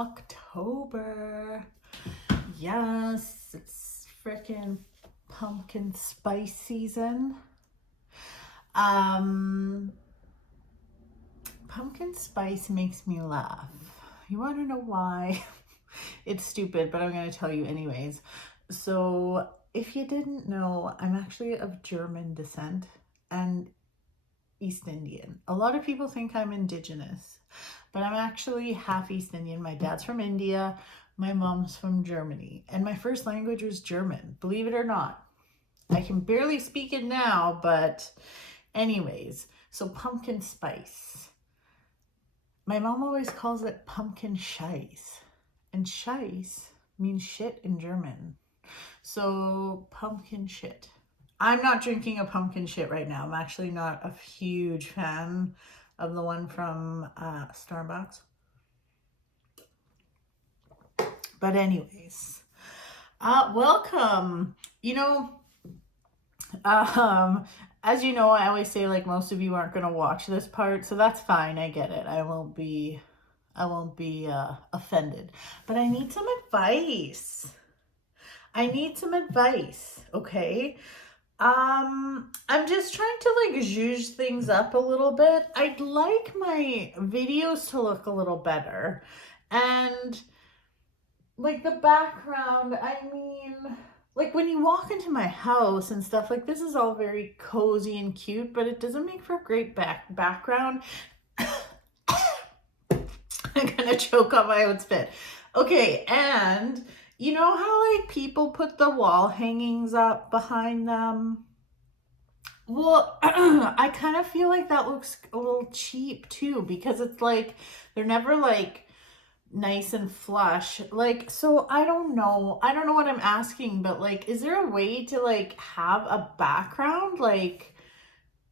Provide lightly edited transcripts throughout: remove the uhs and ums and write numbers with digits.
October. Yes, it's freaking pumpkin spice season. Pumpkin spice makes me laugh. You want to know why? It's stupid, but I'm going to tell you anyways. So if you didn't know, I'm actually of German descent and East Indian. A lot of people think I'm indigenous, but I'm actually half East Indian. My dad's from India, my mom's from Germany, and my first language was German, believe it or not. I can barely speak it now, but anyways, so pumpkin spice. My mom always calls it pumpkin scheiß, and scheiß means shit in German. So pumpkin shit. I'm not drinking a pumpkin shit right now. I'm actually not a huge fan of the one from Starbucks. But anyways, welcome. You know, as you know, I always say like most of you aren't going to watch this part, so that's fine. I get it. I won't be offended. But I need some advice. Okay? I'm just trying to like zhuzh things up a little bit. I'd like my videos to look a little better. And like the background, I mean, like when you walk into my house and stuff, like this is all very cozy and cute, but it doesn't make for a great background. I'm gonna choke on my own spit. Okay, and you know how like people put the wall hangings up behind them? Well, I kind of feel like that looks a little cheap too, because it's like they're never like nice and flush. Like, so I don't know what I'm asking, but like, is there a way to like have a background? Like,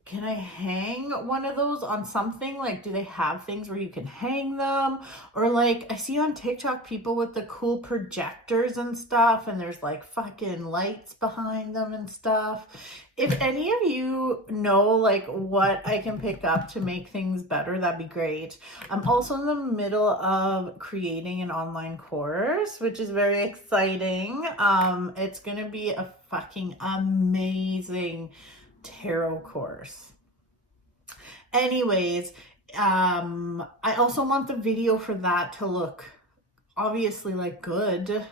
can I hang one of those on something? Like, do they have things where you can hang them? Or like, I see on TikTok people with the cool projectors and stuff, and there's like fucking lights behind them and stuff. If any of you know like what I can pick up to make things better, that'd be great. I'm also in the middle of creating an online course, which is very exciting. It's gonna be a fucking amazing tarot course. Anyways, I also want the video for that to look obviously like good.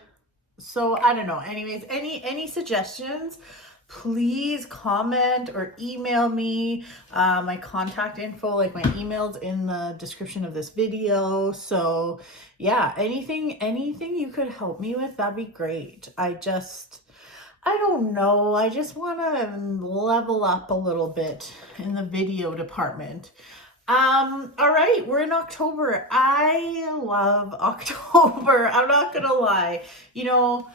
So I don't know. Anyways, any suggestions, please comment or email me. My contact info, like my email's in the description of this video. So yeah, anything you could help me with, that'd be great. I don't know. I just want to level up a little bit in the video department. All right, we're in October. I love October. I'm not gonna lie. You know,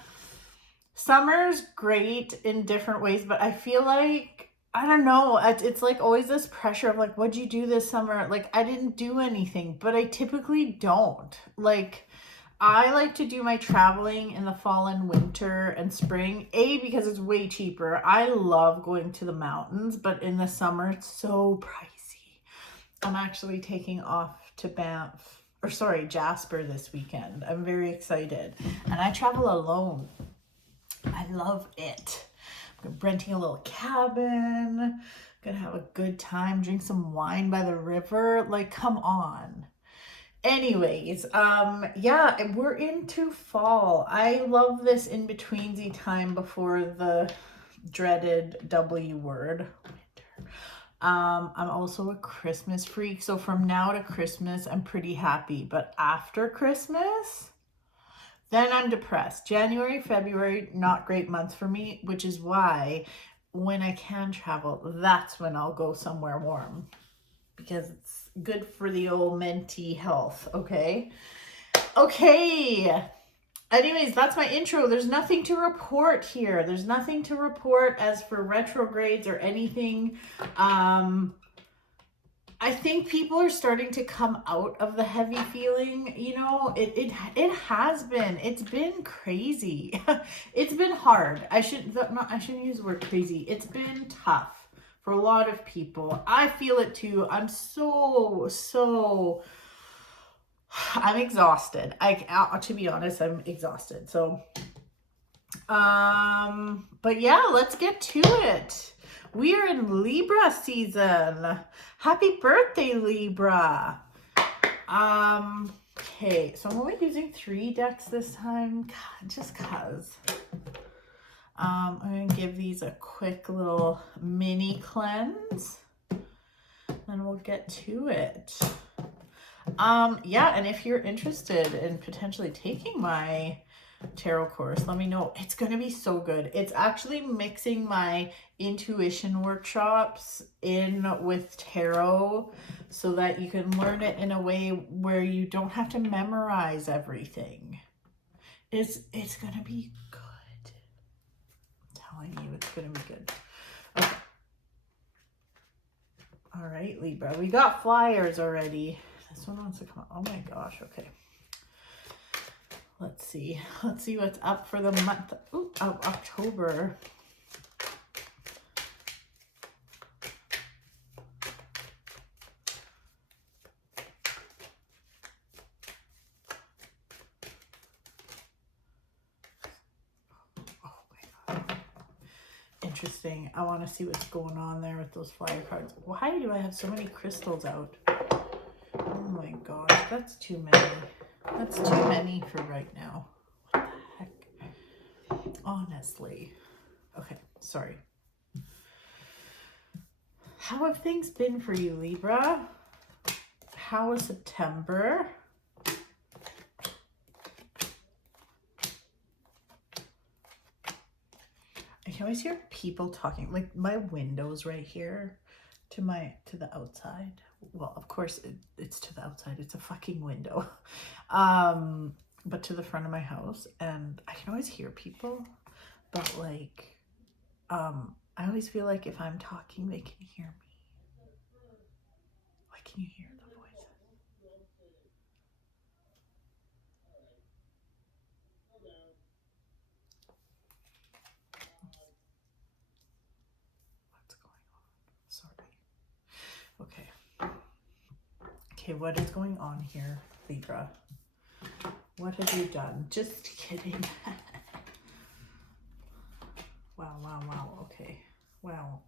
summer's great in different ways, but I feel like, I don't know, it's like always this pressure of like, what'd you do this summer? Like, I didn't do anything, but I typically don't. Like, I like to do my traveling in the fall and winter and spring, because it's way cheaper. I love going to the mountains, but in the summer it's so pricey. I'm actually taking off to Jasper this weekend. I'm very excited. And I travel alone. I love it. I'm renting a little cabin. Gonna have a good time, drink some wine by the river. Like, come on. Anyways, yeah, we're into fall. I love this in-betweensy time before the dreaded W word, winter. I'm also a Christmas freak, so from now to Christmas, I'm pretty happy. But after Christmas, then I'm depressed. January, February, not great months for me, which is why when I can travel, that's when I'll go somewhere warm, because it's good for the old mental health. Okay. Anyways, that's my intro. There's nothing to report here. There's nothing to report as for retrogrades or anything. I think people are starting to come out of the heavy feeling. You know, it has been. It's been crazy. It's been hard. I shouldn't use the word crazy. It's been tough for a lot of people. I feel it too. I'm so I'm exhausted. To be honest, I'm exhausted. So, but yeah, let's get to it. We are in Libra season. Happy birthday, Libra. Okay, so I'm only using 3 decks this time, just cause. I'm gonna give these a quick little mini cleanse, and we'll get to it. Yeah, and if you're interested in potentially taking my tarot course, let me know. It's going to be so good. It's actually mixing my intuition workshops in with tarot so that you can learn it in a way where you don't have to memorize everything. It's going to be good. I'm telling you, it's going to be good. Okay. All right, Libra. We got flyers already. This one wants to come. Oh my gosh. Okay. Let's see. Let's see what's up for the month of October. Oh my God. Interesting. I want to see what's going on there with those flyer cards. Why do I have so many crystals out? Oh my gosh. That's too many. That's too many for right now. What the heck? Honestly. Okay, sorry. How have things been for you, Libra? How was September? I can always hear people talking, like my window's right here to the outside. Well, of course it's to the outside. It's a fucking window. But to the front of my house, and I can always hear people, but like, I always feel like if I'm talking, they can hear me. Like, can you hear the voices? What's going on? Sorry. Okay. Okay, what is going on here, Libra? What have you done? Just kidding. Wow. Okay. Wow.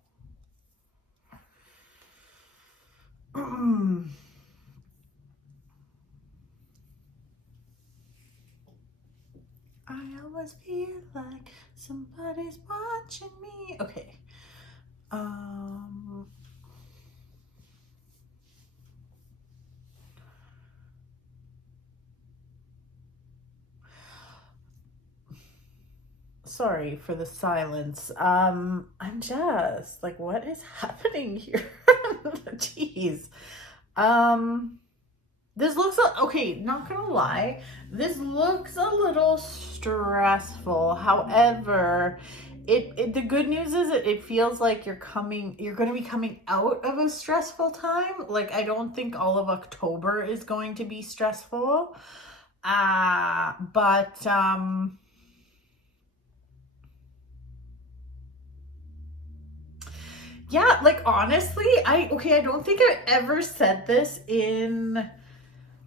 I always feel like somebody's watching me. Okay. Sorry for the silence. I'm just like, what is happening here? Jeez. This looks, okay, not gonna lie, this looks a little stressful. However, the good news is it feels like you're going to be coming out of a stressful time. Like, I don't think all of October is going to be stressful. But yeah, like honestly, I don't think I've ever said this in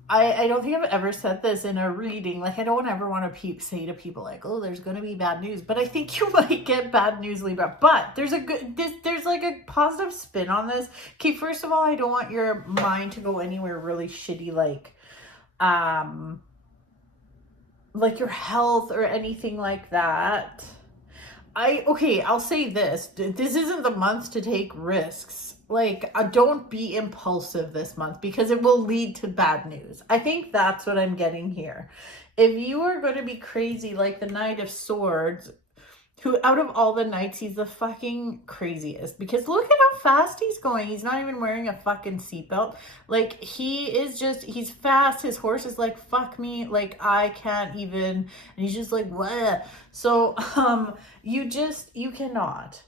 I don't think I've ever said this in a reading. Like, I don't ever want to say to people like, oh, there's going to be bad news. But I think you might get bad news, Libra. But there's like a positive spin on this. Okay, first of all, I don't want your mind to go anywhere really shitty, like your health or anything like that. I'll say this. This isn't the month to take risks. Like, don't be impulsive this month because it will lead to bad news. I think that's what I'm getting here. If you are going to be crazy like the Knight of Swords, who out of all the knights, he's the fucking craziest. Because look at how fast he's going. He's not even wearing a fucking seatbelt. Like, he's fast. His horse is like, fuck me. Like, I can't even. And he's just like, what? So, you cannot.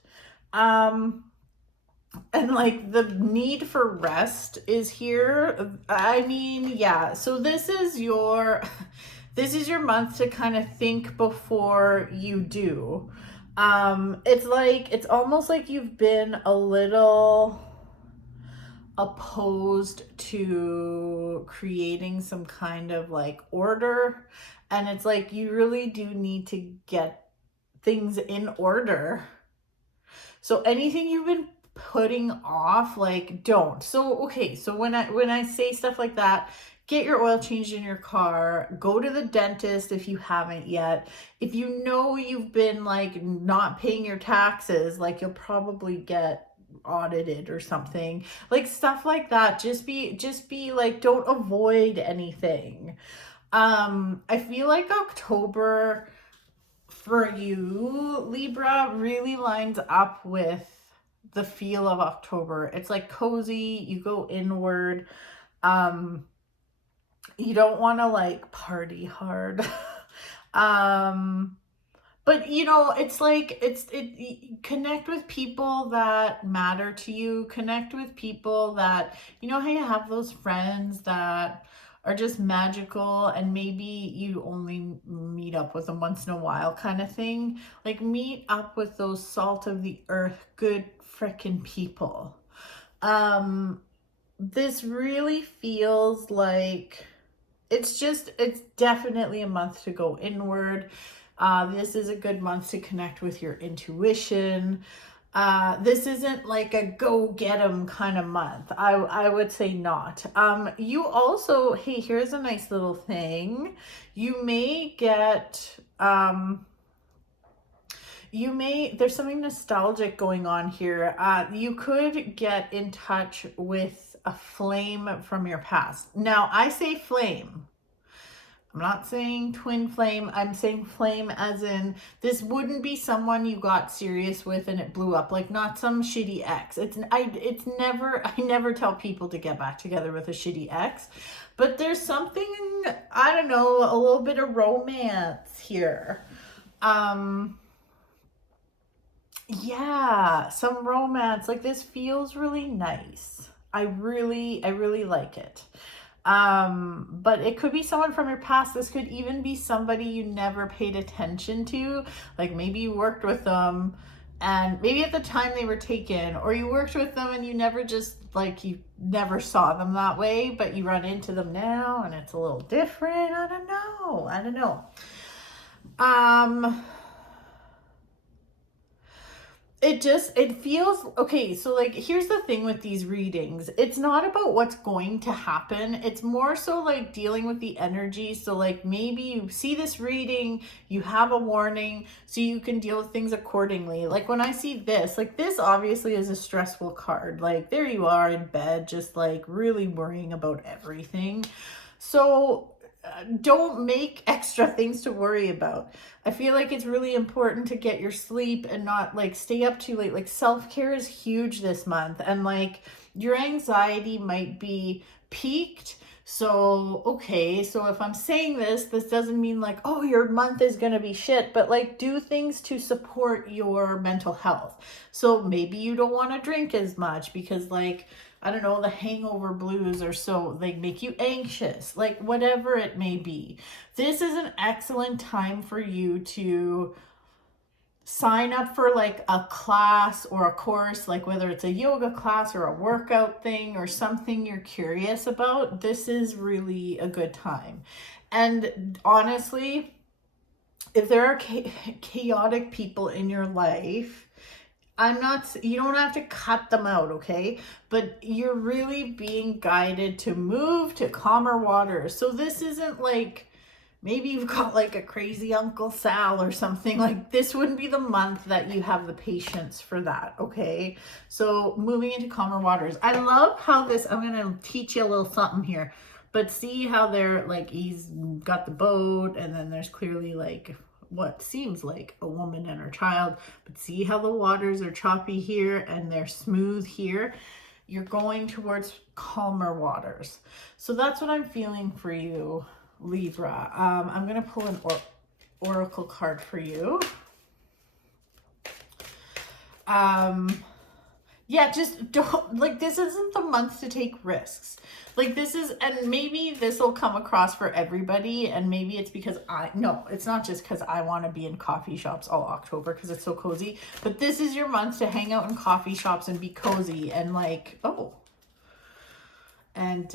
And like the need for rest is here. I mean, yeah. So this is your month to kind of think before you do. It's almost like you've been a little opposed to creating some kind of like order. And it's like, you really do need to get things in order. So anything you've been putting off, like, don't. So, okay, so when I say stuff like that, get your oil changed in your car, go to the dentist if you haven't yet. If you know you've been like not paying your taxes, like you'll probably get audited or something, like stuff like that. Just be like, don't avoid anything. I feel like October for you, Libra, really lines up with the feel of October. It's like cozy, you go inward. You don't want to like party hard. But you know, it's like, connect with people that matter to you. Connect with people that, you know how you have those friends that are just magical, and maybe you only meet up with them once in a while kind of thing. Like, meet up with those salt of the earth, good frickin' people. This really feels like it's definitely a month to go inward. This is a good month to connect with your intuition. This isn't like a go get 'em kind of month. I would say not. You also, hey, here's a nice little thing. You may get, there's something nostalgic going on here. You could get in touch with a flame from your past. Now, I say flame. I'm not saying twin flame. I'm saying flame as in, this wouldn't be someone you got serious with and it blew up. Like, not some shitty ex. I never tell people to get back together with a shitty ex. But there's something, I don't know, a little bit of romance here. Yeah, some romance. Like, this feels really nice. I really like it. But it could be someone from your past. This could even be somebody you never paid attention to. Like, maybe you worked with them and maybe at the time they were taken, or you worked with them and you never you never saw them that way, but you run into them now and it's a little different. I don't know. It feels okay. So like, here's the thing with these readings. It's not about what's going to happen. It's more so like dealing with the energy. So like, maybe you see this reading, you have a warning, so you can deal with things accordingly. Like, when I see this, like, this obviously is a stressful card. Like, there you are in bed, just like really worrying about everything. So don't make extra things to worry about. I feel like it's really important to get your sleep and not like stay up too late. Like, self-care is huge this month, and like, your anxiety might be peaked. So, okay, so if I'm saying this doesn't mean like, oh, your month is going to be shit, but like, do things to support your mental health. So maybe you don't want to drink as much because, like, I don't know, the hangover blues or so, they make you anxious, like whatever it may be. This is an excellent time for you to sign up for like a class or a course, like whether it's a yoga class or a workout thing or something you're curious about. This is really a good time. And honestly, if there are chaotic people in your life, you don't have to cut them out, okay? But you're really being guided to move to calmer waters. So this isn't like, maybe you've got like a crazy Uncle Sal or something. Like, this wouldn't be the month that you have the patience for that, okay? So moving into calmer waters. I love how this, I'm gonna teach you a little something here, but see how they're like, he's got the boat, and then there's clearly like what seems like a woman and her child, but see how the waters are choppy here and they're smooth here. You're going towards calmer waters. So that's what I'm feeling for you, Libra. I'm going to pull an oracle card for you. Yeah, just don't, like, this isn't the month to take risks. Like, this is, and maybe this will come across for everybody, and maybe it's because no, it's not just because I want to be in coffee shops all October because it's so cozy, but this is your month to hang out in coffee shops and be cozy and like, oh, And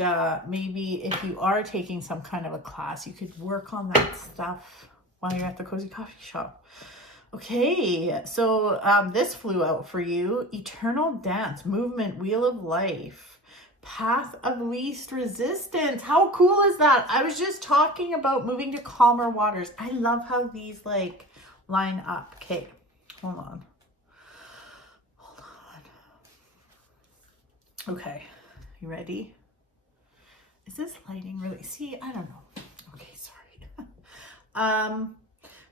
maybe if you are taking some kind of a class, you could work on that stuff while you're at the Cozy Coffee Shop. Okay, so this flew out for you. Eternal Dance, Movement, Wheel of Life, Path of Least Resistance. How cool is that? I was just talking about moving to calmer waters. I love how these like line up. Okay, hold on. Okay, you ready? Is this lighting really? See, I don't know. Okay, sorry.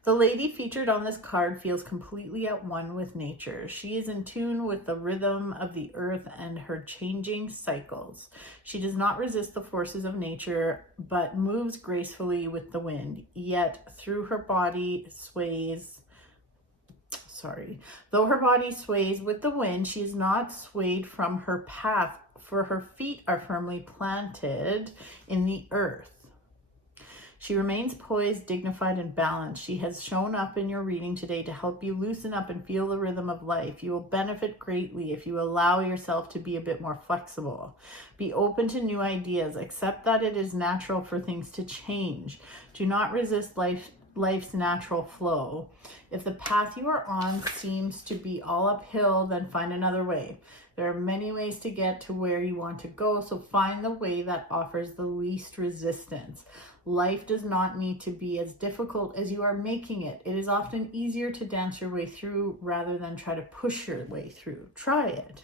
The lady featured on this card feels completely at one with nature. She is in tune with the rhythm of the earth and her changing cycles. She does not resist the forces of nature, but moves gracefully with the wind. Yet though her body sways with the wind, she is not swayed from her path, for her feet are firmly planted in the earth. She remains poised, dignified, and balanced. She has shown up in your reading today to help you loosen up and feel the rhythm of life. You will benefit greatly if you allow yourself to be a bit more flexible. Be open to new ideas. Accept that it is natural for things to change. Do not resist life's natural flow. If the path you are on seems to be all uphill, then find another way. There are many ways to get to where you want to go, so find the way that offers the least resistance. Life does not need to be as difficult as you are making it. It is often easier to dance your way through rather than try to push your way through. Try it.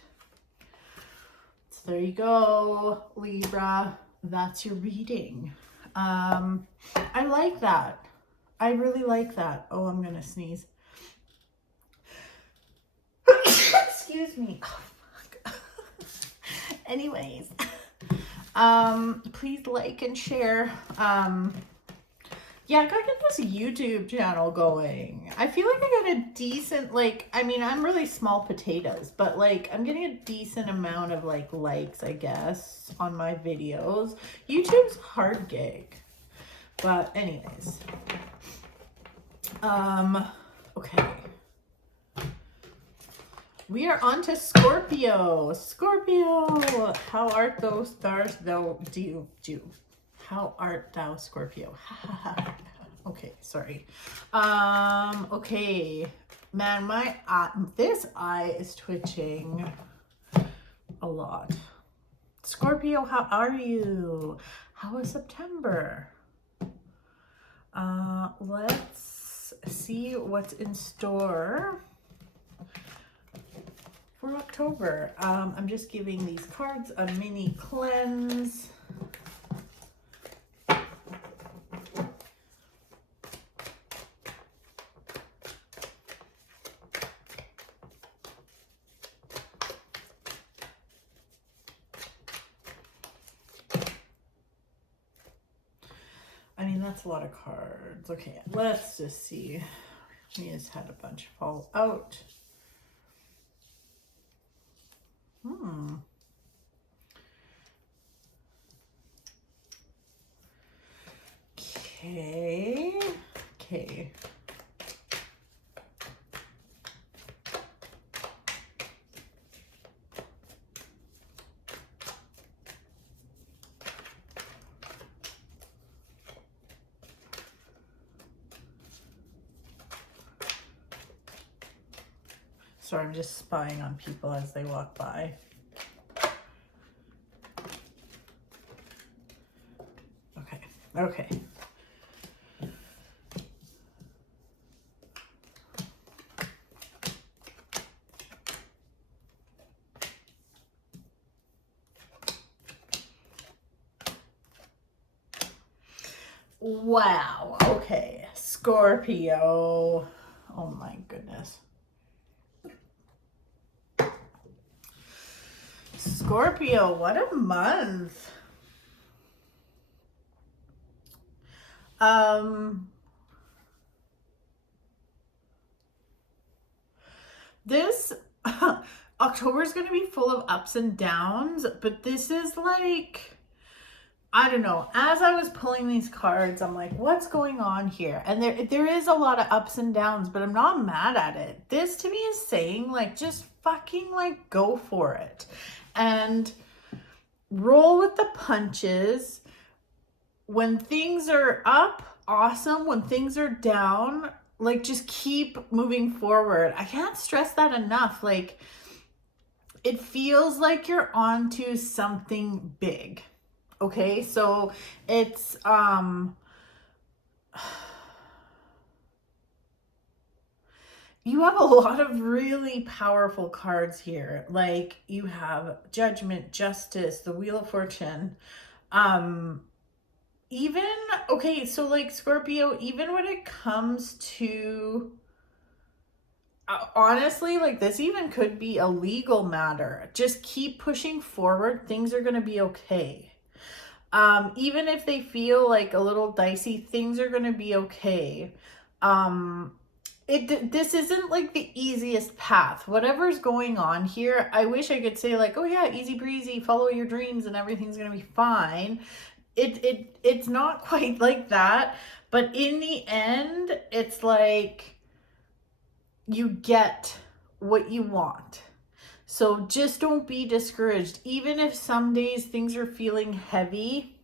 So there you go, Libra. That's your reading. I like that. I really like that. Oh, I'm going to sneeze. Excuse me. Oh, fuck. Anyways. Please like and share. Yeah, I gotta get this YouTube channel going. I feel like I got a decent, like, I mean, I'm really small potatoes, but like, I'm getting a decent amount of like likes, I guess, on my videos. YouTube's hard gig. But anyways. Okay. We are on to Scorpio. Scorpio, how art thou stars thou do? How art thou, Scorpio? Okay, sorry. Okay, man, my this eye is twitching a lot. Scorpio, how are you? How was September? Let's see what's in store for October. I'm just giving these cards a mini cleanse. I mean, that's a lot of cards. Okay, let's just see. We just had a bunch fall out. Okay. Sorry, I'm just spying on people as they walk by. Okay. Wow. Okay. Scorpio. Oh my goodness. Scorpio, what a month. This October is going to be full of ups and downs, but this is like, I don't know. As I was pulling these cards, I'm like, what's going on here? And there is a lot of ups and downs, but I'm not mad at it. This to me is saying like, just fucking like go for it. And roll with the punches. When things are up, awesome. When things are down, like, just keep moving forward. I can't stress that enough. Like, it feels like you're onto something big. Okay, so it's you have a lot of really powerful cards here. Like, you have Judgment, Justice, the Wheel of Fortune. Even, okay, so like Scorpio, even when it comes to, honestly, like, this even could be a legal matter. Just keep pushing forward. Things are going to be okay. Even if they feel like a little dicey, things are going to be okay. This isn't like the easiest path. Whatever's going on here, I wish I could say like, oh yeah, easy breezy, follow your dreams and everything's going to be fine. It's not quite like that, but in the end, it's like you get what you want. So just don't be discouraged. Even if some days things are feeling heavy,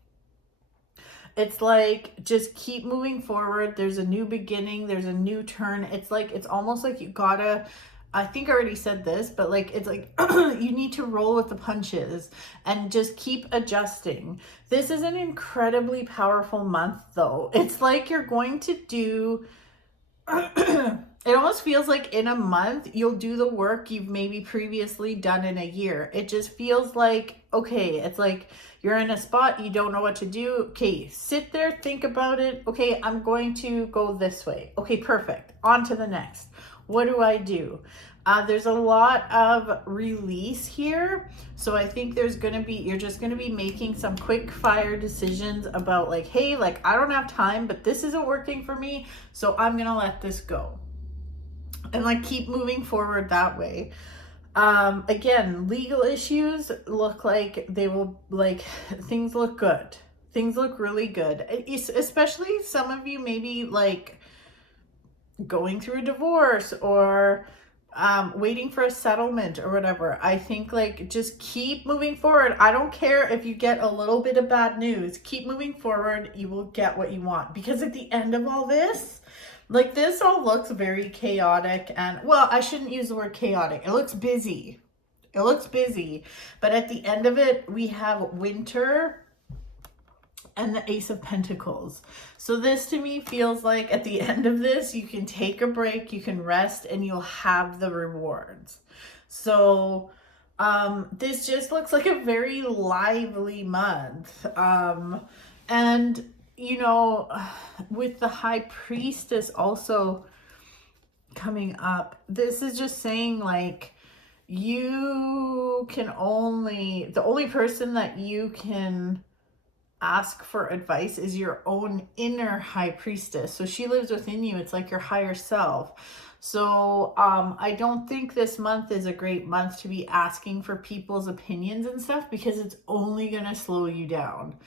it's like, just keep moving forward. There's a new beginning. There's a new turn. It's like, it's almost like you gotta, I think I already said this, but like, it's like you need to roll with the punches and just keep adjusting. This is an incredibly powerful month though. It's like you're going to do, it almost feels like in a month, you'll do the work you've maybe previously done in a year. It just feels like, okay, it's like you're in a spot, you don't know what to do. Okay, sit there, think about it. Okay, I'm going to go this way. Okay, perfect. On to the next. What do I do? There's a lot of release here. So I think there's going to be, you're just going to be making some quick fire decisions about like, hey, like, I don't have time, but this isn't working for me. So I'm going to let this go. And like, keep moving forward that way. Again, legal issues look like they will, like, things look good. Things look really good. Especially some of you maybe like going through a divorce or waiting for a settlement or whatever. I think like, just keep moving forward. I don't care if you get a little bit of bad news. Keep moving forward. You will get what you want. Because at the end of all this, like, this all looks very chaotic and, well, I shouldn't use the word chaotic. It looks busy. It looks busy. But at the end of it, we have winter and the Ace of Pentacles. So this to me feels like at the end of this, you can take a break, you can rest, and you'll have the rewards. So this just looks like a very lively month. And you know, with the High Priestess also coming up, this is just saying like, you can only, the only person that you can ask for advice is your own inner High Priestess. So she lives within you. It's like your higher self. So I don't think this month is a great month to be asking for people's opinions and stuff, because it's only going to slow you down.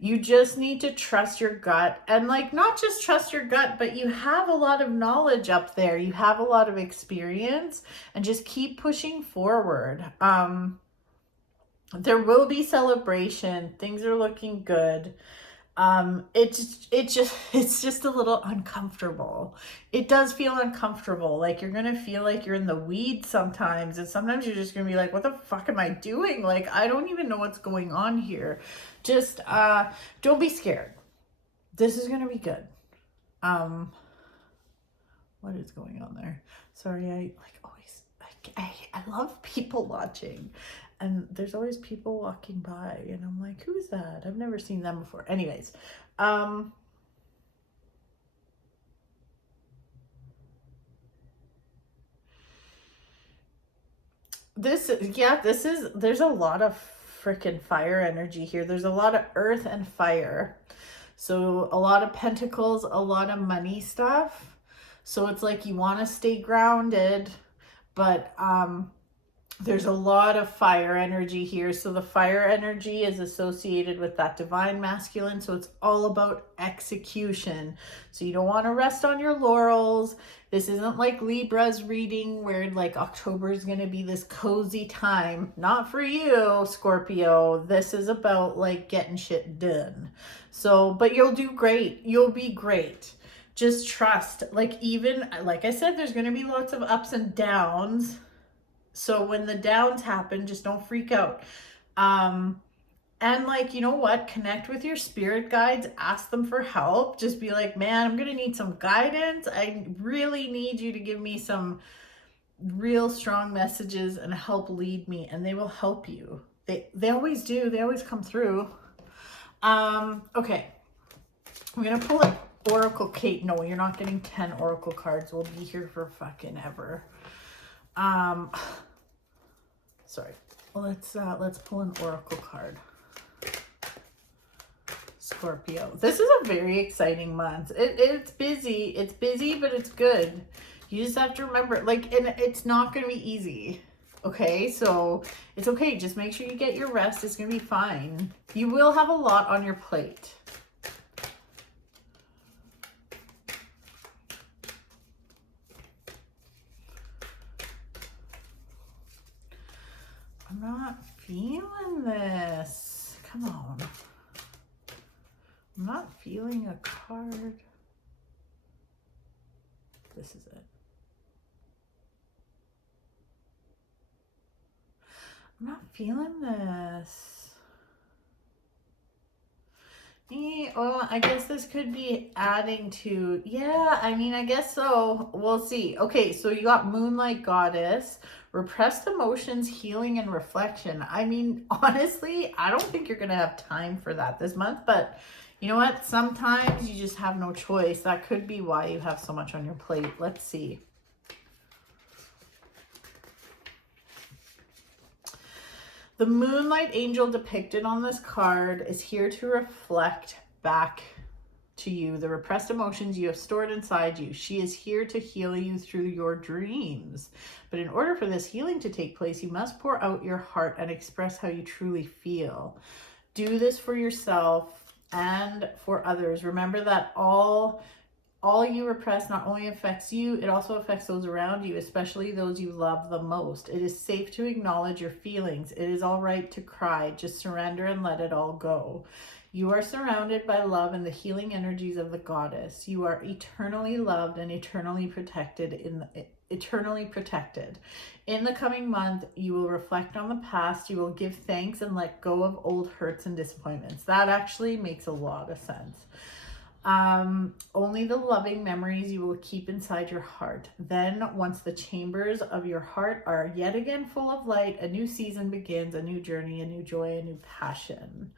You just need to trust your gut, and like, not just trust your gut, but you have a lot of knowledge up there. You have a lot of experience, and just keep pushing forward. There will be celebration. Things are looking good. It's just a little uncomfortable. It does feel uncomfortable. Like, you're gonna feel like you're in the weeds sometimes, and sometimes you're just gonna be like, what the fuck am I doing? Like, I don't even know what's going on here. Just don't be scared. This is gonna be good. What is going on there? Sorry, I like always, I love people watching, and there's always people walking by, and I'm like, who's that? I've never seen them before. Anyways, there's a lot of freaking fire energy here. There's a lot of earth and fire. So a lot of pentacles, a lot of money stuff. So it's like you want to stay grounded, but There's a lot of fire energy here. So the fire energy is associated with that divine masculine. So it's all about execution. So you don't want to rest on your laurels. This isn't like Libra's reading where like October is going to be this cozy time. Not for you, Scorpio. This is about like getting shit done. So, but you'll do great. You'll be great. Just trust. Like even, like I said, there's going to be lots of ups and downs. So when the downs happen, just don't freak out. And like, you know what? Connect with your spirit guides. Ask them for help. Just be like, man, I'm going to need some guidance. I really need you to give me some real strong messages and help lead me. And they will help you. They always do. They always come through. Okay. I'm going to pull an Oracle Kate. No, you're not getting 10 Oracle cards. We'll be here for fucking ever. Sorry. Let's pull an Oracle card. Scorpio. This is a very exciting month. It's busy. It's busy, but it's good. You just have to remember, like, and it's not going to be easy. Okay, so it's okay. Just make sure you get your rest. It's going to be fine. You will have a lot on your plate. I'm not feeling this. Come on. I'm not feeling a card. This is it. I'm not feeling this. Well, I guess this could be adding to, yeah, I mean, I guess so. We'll see. Okay, so you got Moonlight Goddess, repressed emotions, healing, and reflection. I mean, honestly, I don't think you're going to have time for that this month, but you know what? Sometimes you just have no choice. That could be why you have so much on your plate. Let's see. The Moonlight Angel depicted on this card is here to reflect back to you the repressed emotions you have stored inside you. She is here to heal you through your dreams. But in order for this healing to take place, you must pour out your heart and express how you truly feel. Do this for yourself and for others. Remember that all you repress not only affects you, it also affects those around you, especially those you love the most. It is safe to acknowledge your feelings. It is all right to cry. Just surrender and let it all go. You are surrounded by love and the healing energies of the goddess. You are eternally loved and eternally protected in the coming month. You will reflect on the past. You will give thanks and let go of old hurts and disappointments. That actually makes a lot of sense. Only the loving memories you will keep inside your heart. Then, once the chambers of your heart are yet again full of light, a new season begins, a new journey, a new joy, a new passion.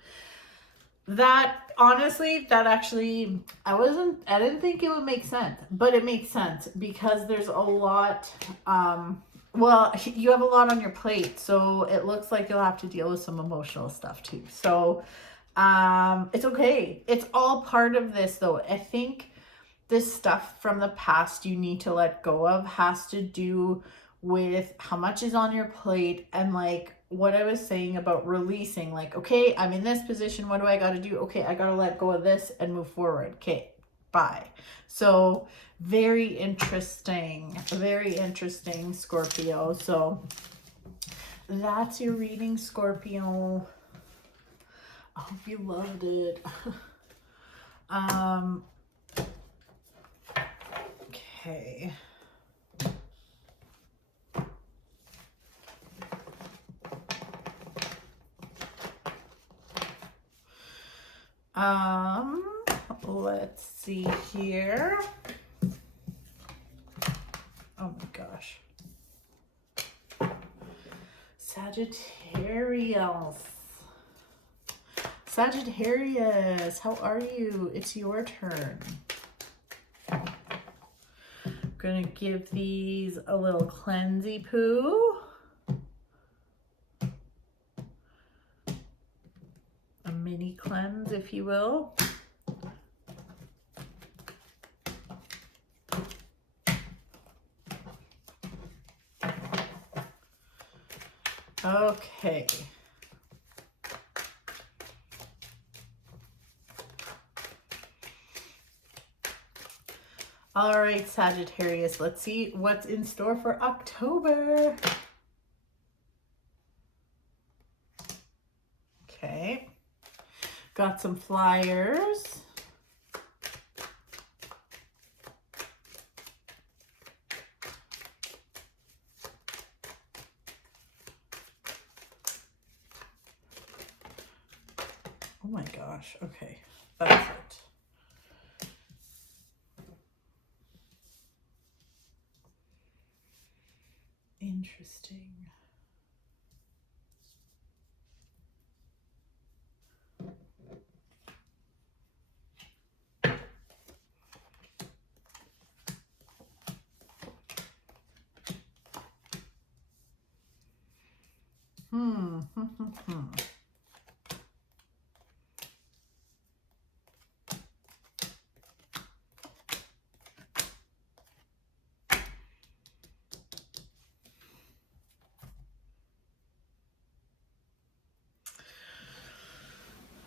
That, honestly, that actually, I didn't think it would make sense, but it makes sense because there's a lot, well, you have a lot on your plate, so it looks like you'll have to deal with some emotional stuff too. So, it's okay. It's all part of this though. I think this stuff from the past you need to let go of has to do with how much is on your plate and like what I was saying about releasing, like, okay, I'm in this position. What do I got to do? Okay, I got to let go of this and move forward. Okay, bye. So very interesting, Scorpio. So that's your reading, Scorpio. I hope you loved it. Okay. Let's see here. Oh my gosh. Sagittarius, how are you? It's your turn. I'm gonna give these a little cleansy poo. A mini cleanse, if you will. Okay. All right, Sagittarius, let's see what's in store for October. Okay. Got some flyers. Oh my gosh. Okay. That's it. Interesting.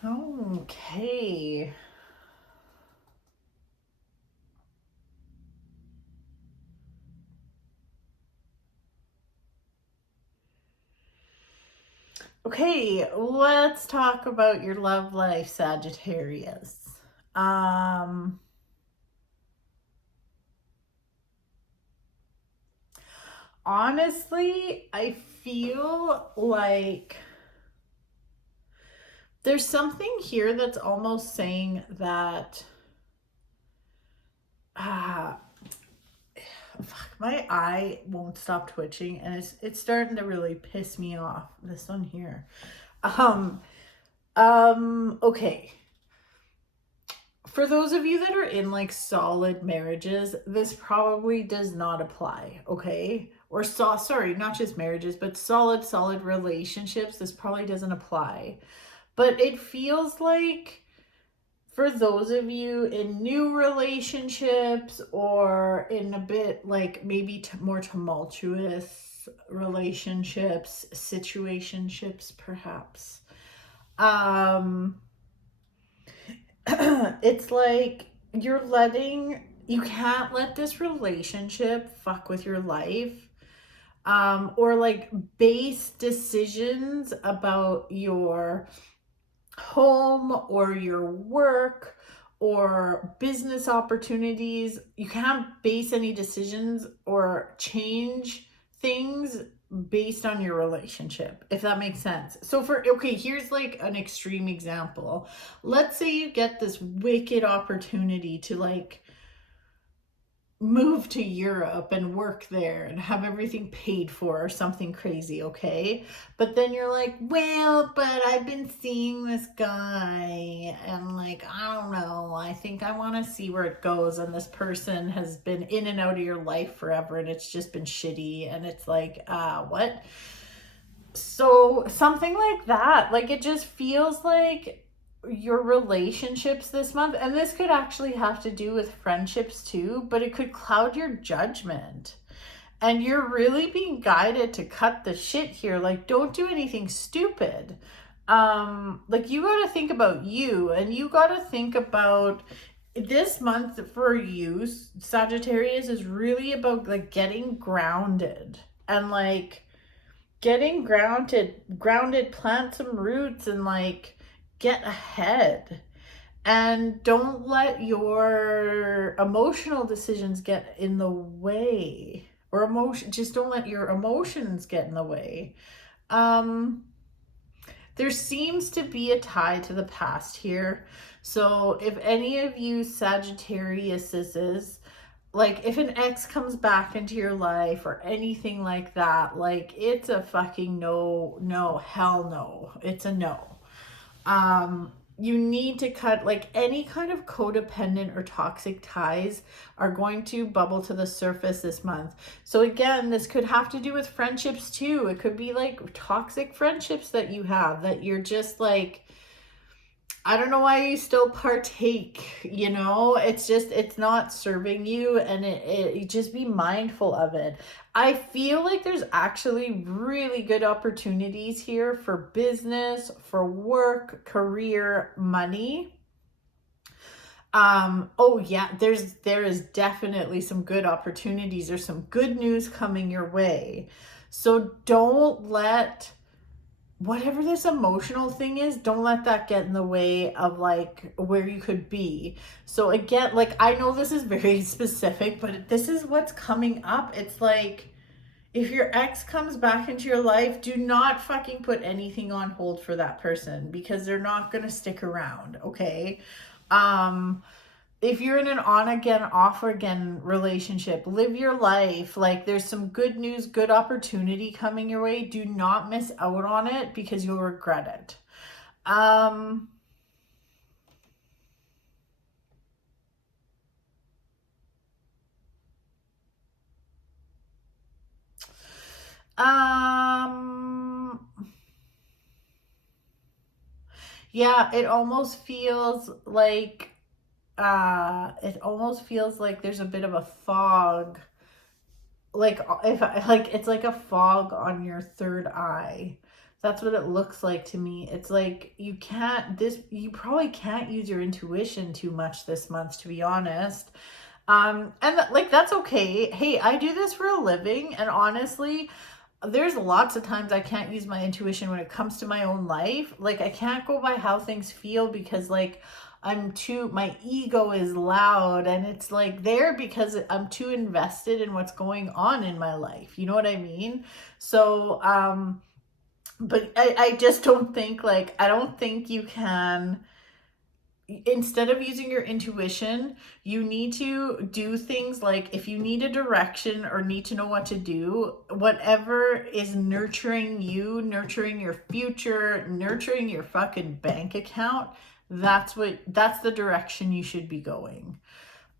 Okay. Okay, let's talk about your love life, Sagittarius. Honestly, I feel like there's something here that's almost saying that fuck, my eye won't stop twitching and it's starting to really piss me off. This one here. Okay. For those of you that are in like solid marriages, this probably does not apply, okay? Or sorry, not just marriages, but solid relationships, this probably doesn't apply. But it feels like for those of you in new relationships or in a bit like maybe more tumultuous relationships, situationships perhaps, it's like you can't let this relationship fuck with your life, or like base decisions about your home or your work or business opportunities. You can't base any decisions or change things based on your relationship, if that makes sense. So okay, here's like an extreme example. Let's say you get this wicked opportunity to like move to Europe and work there and have everything paid for or something crazy, okay? But then you're like, well, but I've been seeing this guy and like, I don't know, I think I want to see where it goes, and this person has been in and out of your life forever and it's just been shitty, and it's like, what? So something like that, like it just feels like your relationships this month, and this could actually have to do with friendships too, but it could cloud your judgment, and you're really being guided to cut the shit here. Like, don't do anything stupid. Like, you got to think about you, and you got to think about this month for you, Sagittarius, is really about like getting grounded and like getting grounded, plant some roots and like get ahead, and don't let your emotional decisions get in the way, or just don't let your emotions get in the way. There seems to be a tie to the past here. So if any of you Sagittariuses, like if an ex comes back into your life or anything like that, like it's a fucking no, hell no. It's a no. You need to cut, like any kind of codependent or toxic ties are going to bubble to the surface this month. So again, this could have to do with friendships too. It could be like toxic friendships that you have that you're just like, I don't know why you still partake, you know, it's just, it's not serving you, and it just be mindful of it. I feel like there's actually really good opportunities here for business, for work, career, money. Oh yeah, there is definitely some good opportunities. There's some good news coming your way. So don't let whatever this emotional thing is, don't let that get in the way of like where you could be. So again, like, I know this is very specific, but this is what's coming up. It's like, if your ex comes back into your life, do not fucking put anything on hold for that person, because they're not going to stick around. Okay. If you're in an on again, off again relationship, live your life. Like, there's some good news, good opportunity coming your way. Do not miss out on it, because you'll regret it. Yeah, it almost feels like there's a bit of a fog, like, if I, like, it's like a fog on your third eye. That's what it looks like to me. It's like you probably can't use your intuition too much this month, to be honest. And like, that's okay. Hey, I do this for a living, and honestly, there's lots of times I can't use my intuition when it comes to my own life. Like, I can't go by how things feel, because like, my ego is loud, and it's like there because I'm too invested in what's going on in my life. You know what I mean? So, but I just don't think, like, I don't think you can, instead of using your intuition, you need to do things like, if you need a direction or need to know what to do, whatever is nurturing you, nurturing your future, nurturing your fucking bank account, that's the direction you should be going.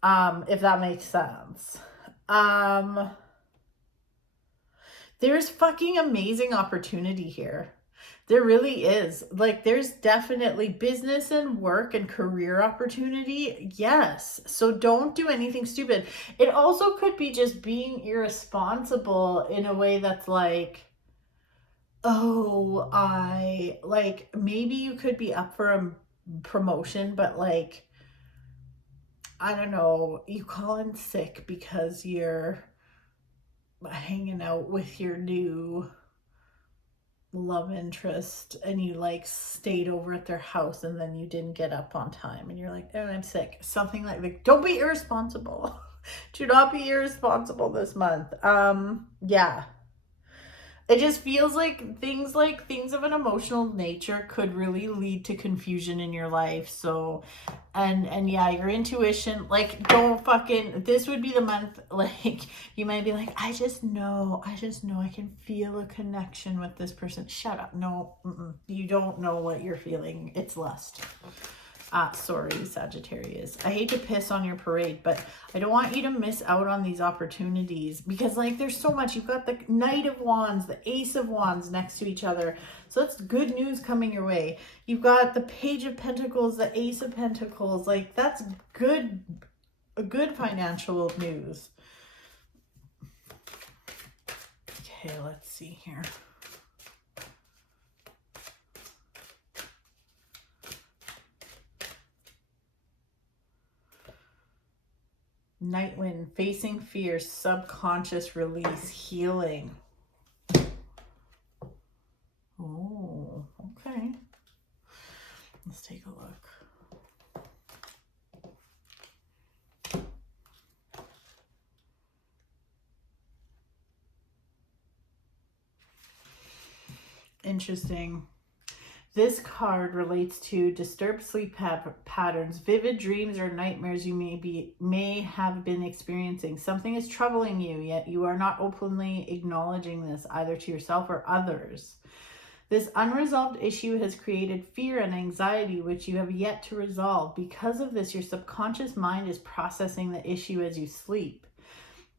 If that makes sense. There's fucking amazing opportunity here. There really is. Like, there's definitely business and work and career opportunity. Yes. So don't do anything stupid. It also could be just being irresponsible in a way that's like, oh, maybe you could be up for a promotion, but like, I don't know, you call in sick because you're hanging out with your new love interest, and you like stayed over at their house, and then you didn't get up on time, and you're like, oh, I'm sick. Something like, don't be irresponsible. Do not be irresponsible this month. Yeah. It just feels like things of an emotional nature could really lead to confusion in your life. So, and yeah, your intuition, like, don't fucking, this would be the month, like, you might be like, I just know I can feel a connection with this person. Shut up. No, you don't know what you're feeling. It's lust. Sorry, Sagittarius. I hate to piss on your parade, but I don't want you to miss out on these opportunities, because like, there's so much. You've got the Knight of Wands, the Ace of Wands next to each other. So that's good news coming your way. You've got the Page of Pentacles, the Ace of Pentacles. Like, that's good financial news. Okay, let's see here. Nightwind, facing fear, subconscious release, healing. Oh, okay. Let's take a look. Interesting. This card relates to disturbed sleep patterns, vivid dreams, or nightmares you may have been experiencing. Something is troubling you, yet you are not openly acknowledging this, either to yourself or others. This unresolved issue has created fear and anxiety, which you have yet to resolve. Because of this, your subconscious mind is processing the issue as you sleep.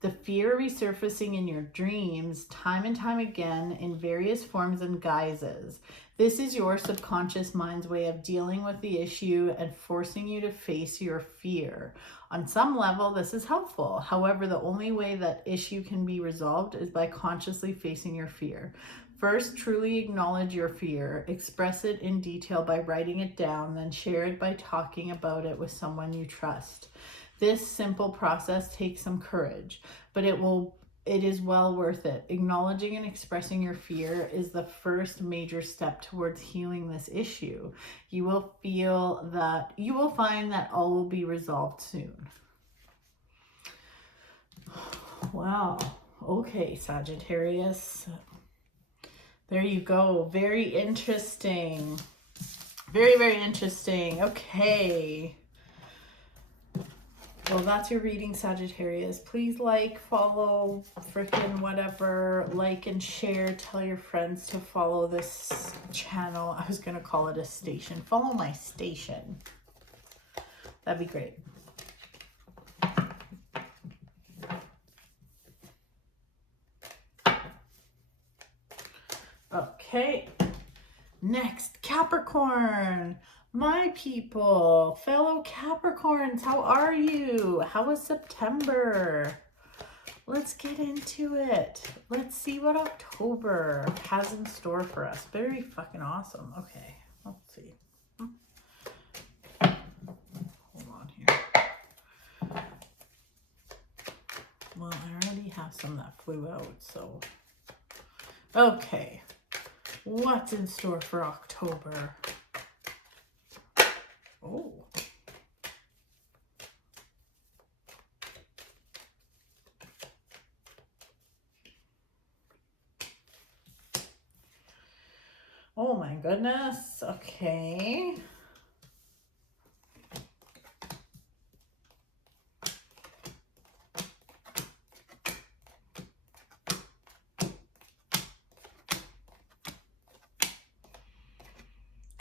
The fear resurfacing in your dreams time and time again in various forms and guises. This is your subconscious mind's way of dealing with the issue and forcing you to face your fear. On some level, this is helpful. However, the only way that issue can be resolved is by consciously facing your fear. First, truly acknowledge your fear. Express it in detail by writing it down, then share it by talking about it with someone you trust. This simple process takes some courage, but it is well worth it. Acknowledging and expressing your fear is the first major step towards healing this issue. You will find that all will be resolved soon. Wow. Okay, Sagittarius. There you go. Very interesting. Very, very interesting. Okay. Well, that's your reading, Sagittarius. Please like, follow, frickin' whatever, like and share. Tell your friends to follow this channel. I was going to call it a station. Follow my station. That'd be great. Okay. Next, Capricorn. My people, fellow Capricorns, how are you? How was September? Let's get into it. Let's see what October has in store for us. Very fucking awesome. Okay, let's see. Hold on here. Well, I already have some that flew out, so. Okay, what's in store for October? Oh. Oh my goodness. Okay.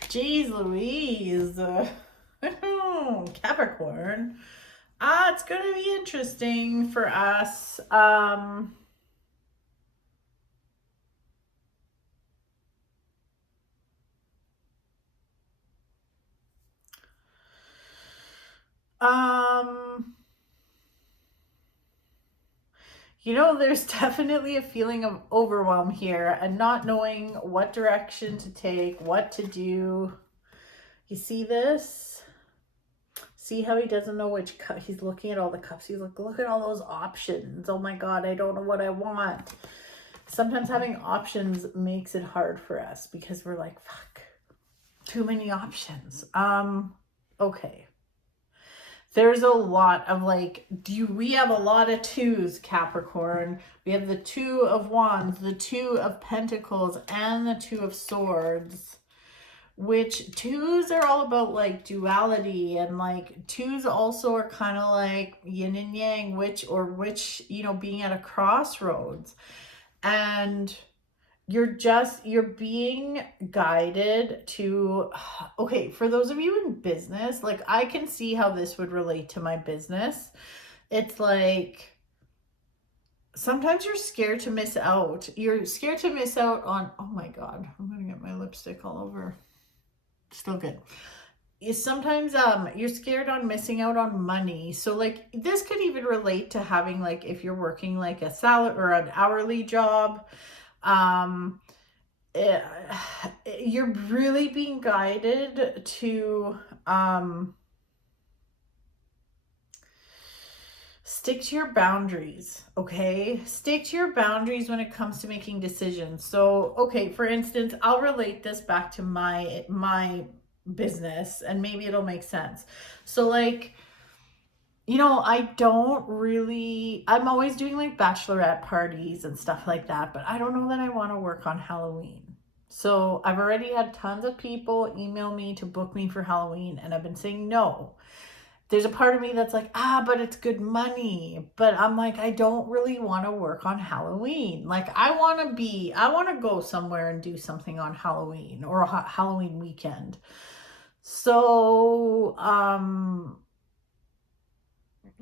Jeez Louise. Capricorn. It's going to be interesting for us. You know, there's definitely a feeling of overwhelm here and not knowing what direction to take, what to do. You see this? See how he doesn't know which cup? He's looking at all the cups. He's like, look at all those options. Oh my God, I don't know what I want. Sometimes having options makes it hard for us because we're like, fuck, too many options. Okay. There's a lot of like, we have a lot of twos, Capricorn. We have the Two of Wands, the Two of Pentacles, and the Two of Swords. Which twos are all about like duality, and like twos also are kind of like yin and yang, which, you know, being at a crossroads. And you're being guided to, okay, for those of you in business, like I can see how this would relate to my business. It's like, sometimes you're scared to miss out. You're scared to miss out on, oh my God, I'm going to get my lipstick all over. Still good. Sometimes you're scared on missing out on money. So like this could even relate to having, like, if you're working like a salary or an hourly job, you're really being guided to stick to your boundaries. Okay, stick to your boundaries when it comes to making decisions. So okay, for instance, I'll relate this back to my business and maybe it'll make sense. So like, you know, I'm always doing like bachelorette parties and stuff like that, but I don't know that I want to work on Halloween. So I've already had tons of people email me to book me for Halloween, and I've been saying no. There's a part of me that's like, but it's good money. But I'm like, I don't really want to work on Halloween. Like I want to go somewhere and do something on Halloween or Halloween weekend. So,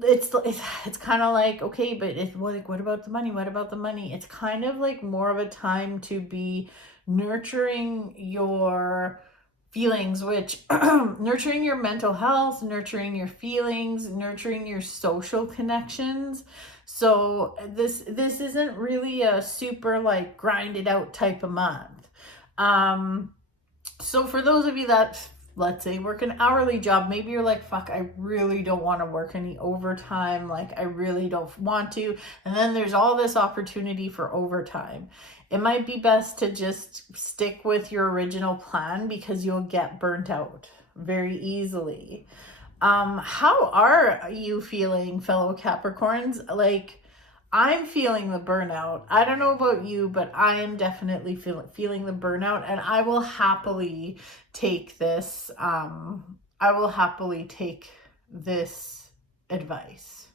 it's kind of like, okay, but it's like, what about the money? What about the money? It's kind of like more of a time to be nurturing your feelings, which nurturing your mental health, nurturing your feelings, nurturing your social connections. So this isn't really a super like grind it out type of month. So for those of you that, let's say, work an hourly job, maybe you're like, fuck, I really don't want to work any overtime. Like, I really don't want to. And then there's all this opportunity for overtime. It might be best to just stick with your original plan because you'll get burnt out very easily. How are you feeling, fellow Capricorns? Like, I'm feeling the burnout. I don't know about you, but I am definitely feeling the burnout, and I will happily take this. I will happily take this advice.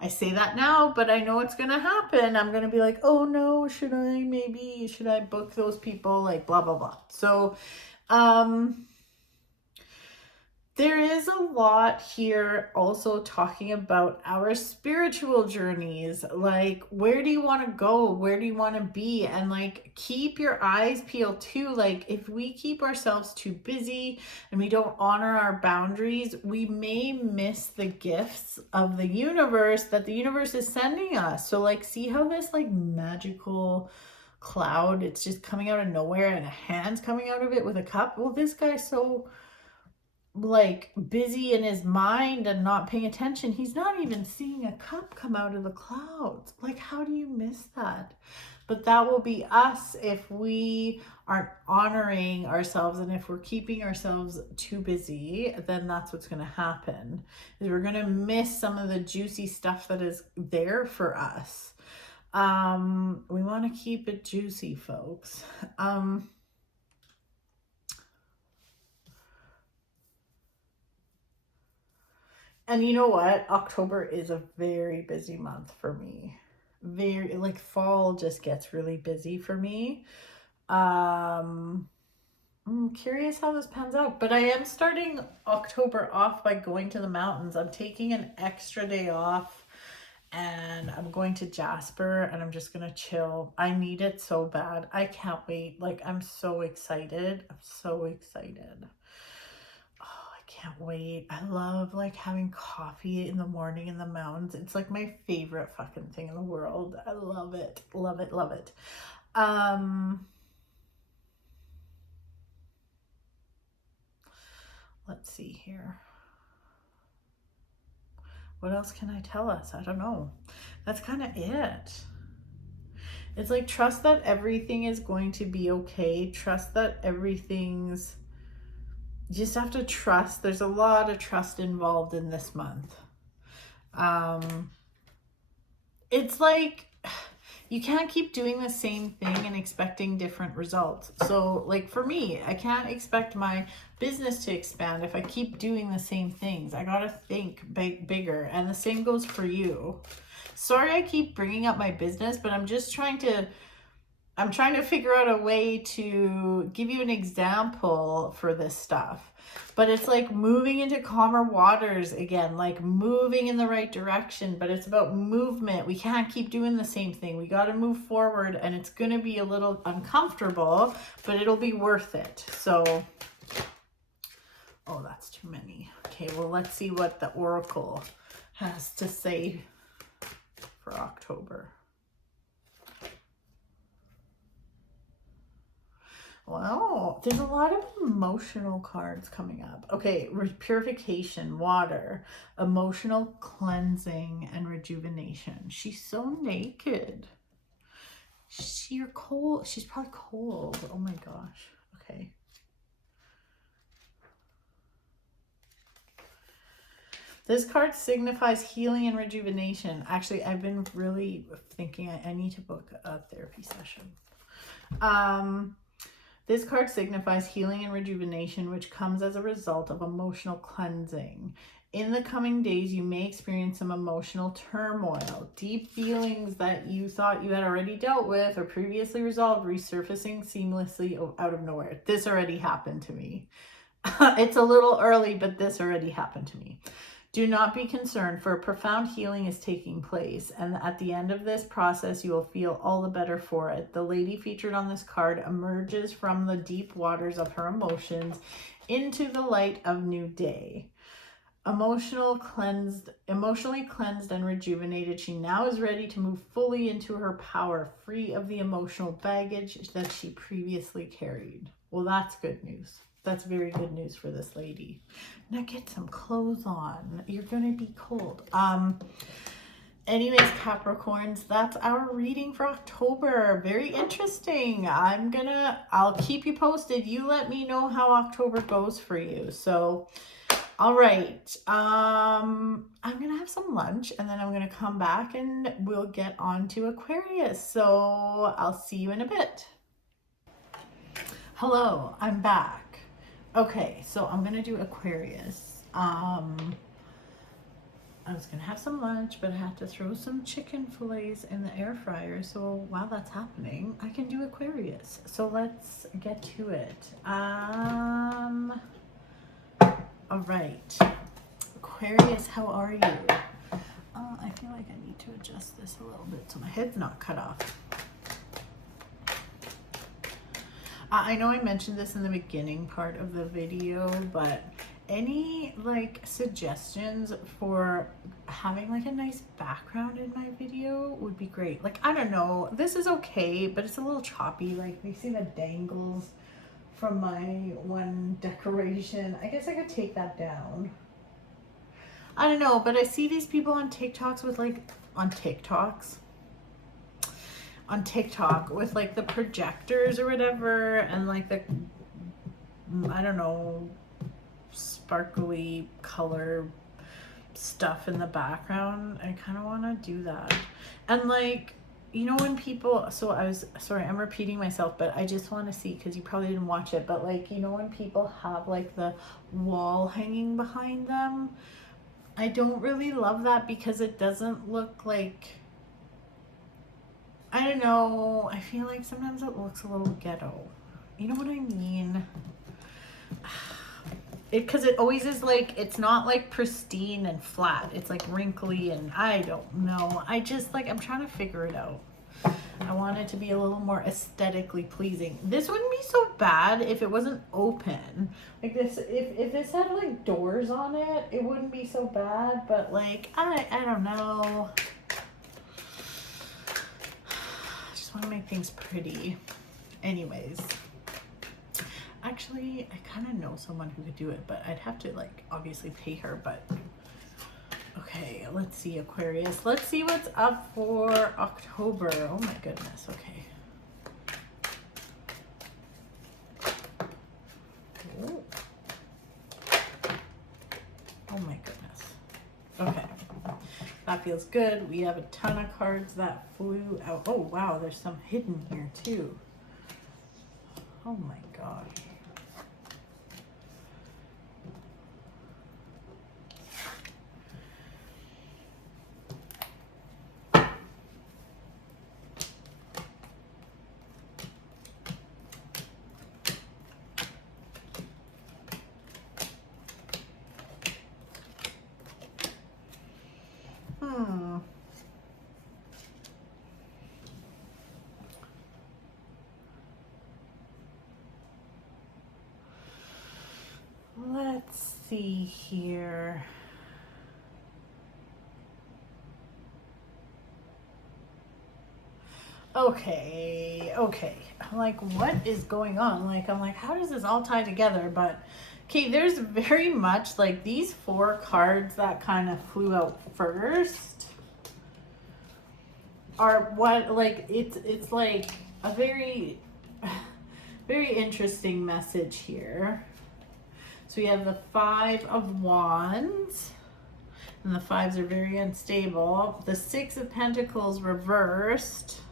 I say that now, but I know it's gonna happen. I'm gonna be like, oh no, should I book those people? Like blah blah blah. So, there is a lot here also talking about our spiritual journeys. Like, where do you want to go? Where do you want to be? And like, keep your eyes peeled too. Like, if we keep ourselves too busy and we don't honor our boundaries, we may miss the gifts of the universe that the universe is sending us. So like, see how this like magical cloud, it's just coming out of nowhere and a hand's coming out of it with a cup. Well, this guy's so like busy in his mind and not paying attention, he's not even seeing a cup come out of the clouds. Like, how do you miss that? But that will be us if we aren't honoring ourselves, and if we're keeping ourselves too busy, then that's what's going to happen, is we're going to miss some of the juicy stuff that is there for us. We want to keep it juicy, folks. And you know what? October is a very busy month for me. Very, like, fall just gets really busy for me. I'm curious how this pans out, but I am starting October off by going to the mountains. I'm taking an extra day off and I'm going to Jasper and I'm just gonna chill. I need it so bad. I can't wait. Like, I'm so excited. I'm so excited. Can't wait. I love like having coffee in the morning in the mountains. It's like my favorite fucking thing in the world. I love it. Love it. Love it. Let's see here. What else can I tell us? I don't know. That's kind of it. It's like, trust that everything is going to be okay. Trust that everything's, you just have to trust. There's a lot of trust involved in this month. It's like, you can't keep doing the same thing and expecting different results. So like for me, I can't expect my business to expand if I keep doing the same things. I gotta think bigger, and the same goes for you. Sorry I keep bringing up my business, but I'm trying to figure out a way to give you an example for this stuff. But it's like moving into calmer waters again, like moving in the right direction, but it's about movement. We can't keep doing the same thing. We got to move forward, and it's going to be a little uncomfortable, but it'll be worth it. So, oh, that's too many. Okay, well, let's see what the Oracle has to say for October. Wow, there's a lot of emotional cards coming up. Okay, purification, water, emotional cleansing, and rejuvenation. She's so naked. You're cold. She's probably cold. Oh my gosh. Okay. This card signifies healing and rejuvenation. Actually, I've been really thinking I need to book a therapy session. This card signifies healing and rejuvenation, which comes as a result of emotional cleansing. In the coming days, you may experience some emotional turmoil, deep feelings that you thought you had already dealt with or previously resolved, resurfacing seamlessly out of nowhere. This already happened to me. It's a little early, but this already happened to me. Do not be concerned, for a profound healing is taking place, and at the end of this process, you will feel all the better for it. The lady featured on this card emerges from the deep waters of her emotions into the light of new day. Emotionally cleansed and rejuvenated, she now is ready to move fully into her power, free of the emotional baggage that she previously carried. Well, that's good news. That's very good news for this lady. Now get some clothes on. You're gonna be cold. Anyways, Capricorns, that's our reading for October. Very interesting. I'll keep you posted. You let me know how October goes for you. So, all right. I'm gonna have some lunch and then I'm gonna come back and we'll get on to Aquarius. So I'll see you in a bit. Hello, I'm back. Okay, so I'm gonna do Aquarius. I was gonna have some lunch, but I had to throw some chicken fillets in the air fryer. So while that's happening, I can do Aquarius. So let's get to it. All right, Aquarius, how are you? I feel like I need to adjust this a little bit so my head's not cut off. I know I mentioned this in the beginning part of the video, but any like suggestions for having like a nice background in my video would be great. Like, I don't know, this is okay, but it's a little choppy. Like, you see the dangles from my one decoration. I guess I could take that down. I don't know, but I see these people on TikToks with like, on TikTok with like the projectors or whatever, and like the, I don't know, sparkly color stuff in the background. I kind of want to do that. And like, you know, when people, so I was, sorry, I'm repeating myself, but I just want to see, because you probably didn't watch it, but like, you know, when people have like the wall hanging behind them, I don't really love that because it doesn't look like, I don't know, I feel like sometimes it looks a little ghetto. You know what I mean? Because it always is like, it's not like pristine and flat. It's like wrinkly and I don't know. I just like, I'm trying to figure it out. I want it to be a little more aesthetically pleasing. This wouldn't be so bad if it wasn't open. Like this, if this had like doors on it, it wouldn't be so bad. But like, I don't know. I just want to make things pretty. Anyways. Actually, I kind of know someone who could do it, but I'd have to like obviously pay her, but okay, let's see, Aquarius. Let's see what's up for October. Oh my goodness, okay. Ooh. Oh my goodness. Okay, that feels good. We have a ton of cards that flew out. Oh wow, there's some hidden here too. Oh my gosh. Let's see here. Okay. I'm like, what is going on? Like, I'm like, how does this all tie together? But okay, there's very much like these 4 cards that kind of flew out first are what, like, it's like a very interesting message here. So we have the 5 of Wands, and the 5s are very unstable. The 6 of Pentacles reversed,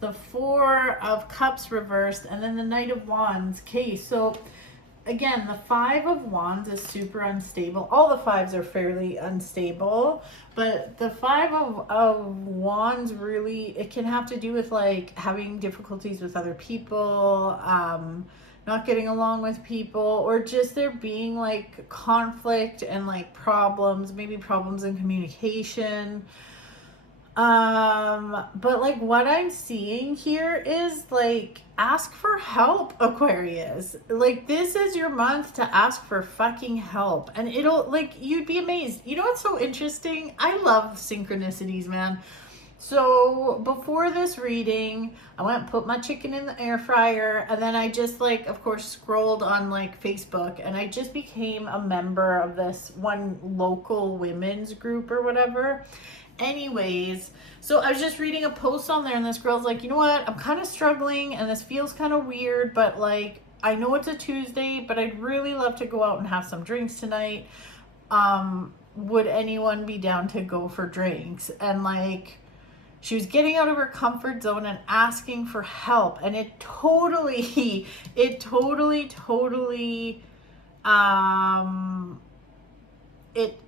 the 4 of Cups reversed, and then the Knight of Wands. Okay, so again, the 5 of Wands is super unstable. All the 5s are fairly unstable, but the 5 of Wands really, it can have to do with like having difficulties with other people, not getting along with people, or just there being like conflict and like problems, maybe problems in communication. But like what I'm seeing here is like, ask for help, Aquarius. Like, this is your month to ask for fucking help, and it'll, like, you'd be amazed. You know what's so interesting? I love synchronicities, man. So before this reading, I went and put my chicken in the air fryer, and then I just, like, of course, scrolled on like Facebook, and I just became a member of this one local women's group or whatever. Anyways, so I was just reading a post on there, and this girl's like, you know what, I'm kind of struggling and this feels kind of weird, but like, I know it's a Tuesday, but I'd really love to go out and have some drinks tonight. Would anyone be down to go for drinks? And like, she was getting out of her comfort zone and asking for help, and it totally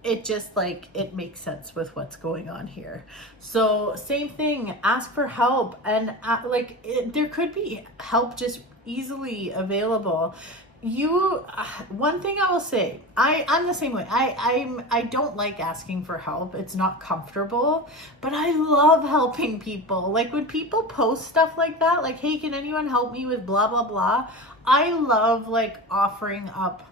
it just, like, it makes sense with what's going on here. So same thing, ask for help, and there could be help just easily available. One thing I will say, I'm the same way. I don't like asking for help. It's not comfortable, but I love helping people. Like, when people post stuff like that, like, hey, can anyone help me with blah blah blah, I love like offering up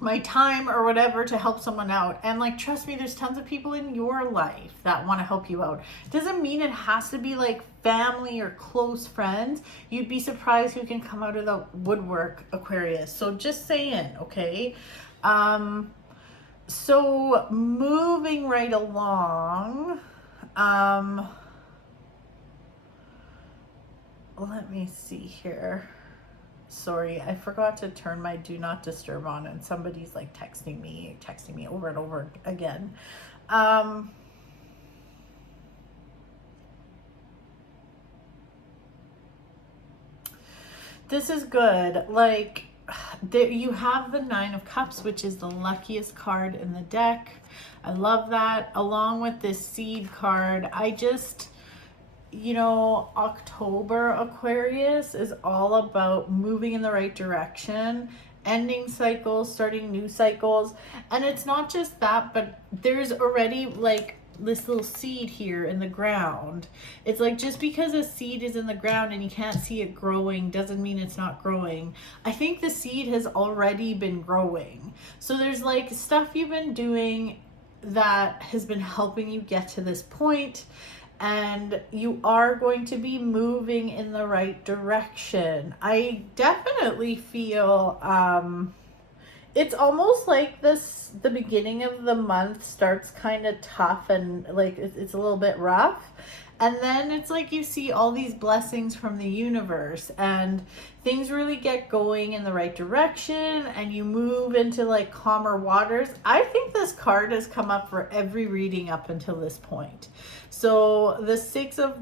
my time or whatever to help someone out. And like, trust me, there's tons of people in your life that want to help you out. Doesn't mean it has to be like family or close friends. You'd be surprised who can come out of the woodwork, Aquarius. So just saying, okay? So moving right along, let me see here. Sorry, I forgot to turn my do not disturb on, and somebody's like texting me over and over again. This is good. Like, you have the Nine of Cups, which is the luckiest card in the deck. I love that. Along with this Seed card, I just, you know, October, Aquarius, is all about moving in the right direction, ending cycles, starting new cycles. And it's not just that, but there's already like this little seed here in the ground. It's like, just because a seed is in the ground and you can't see it growing doesn't mean it's not growing. I think the seed has already been growing. So there's like stuff you've been doing that has been helping you get to this point, and you are going to be moving in the right direction. I definitely feel it's almost like the beginning of the month starts kind of tough, and like it's a little bit rough, and then it's like you see all these blessings from the universe, and things really get going in the right direction, and you move into like calmer waters. I think this card has come up for every reading up until this point. So the Six of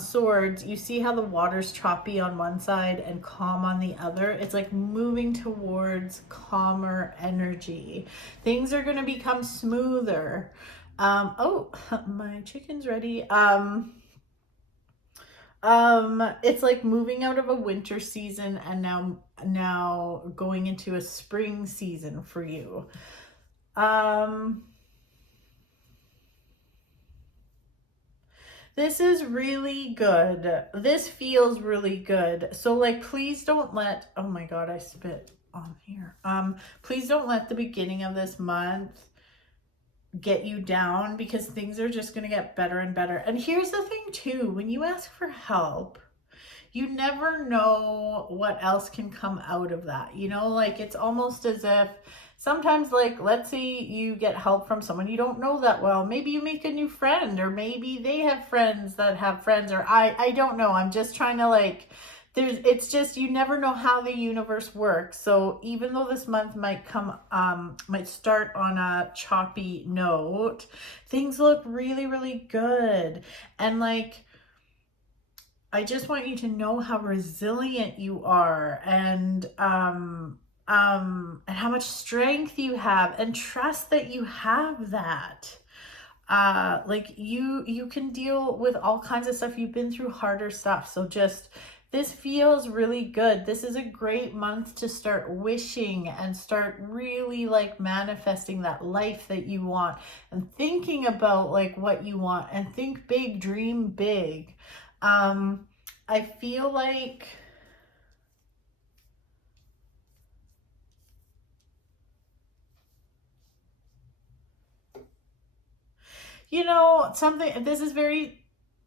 Swords, you see how the water's choppy on one side and calm on the other? It's like moving towards calmer energy. Things are going to become smoother. Oh, my chicken's ready. It's like moving out of a winter season and now going into a spring season for you. This is really good. This feels really good. So like, please don't let, oh my God, I spit on here. Please don't let the beginning of this month get you down, because things are just going to get better and better. And here's the thing too, when you ask for help, you never know what else can come out of that. You know, like, it's almost as if sometimes, like, let's say you get help from someone you don't know that well. Maybe you make a new friend, or maybe they have friends that have friends, or I don't know. I'm just trying to, like, it's just, you never know how the universe works. So even though this month might start on a choppy note, things look really, really good. And like, I just want you to know how resilient you are, and how much strength you have, and trust that you have that. Like, you can deal with all kinds of stuff. You've been through harder stuff. So just This feels really good. This is a great month to start wishing and start really like manifesting that life that you want and thinking about like what you want, and think big, dream big. I feel like something, this is very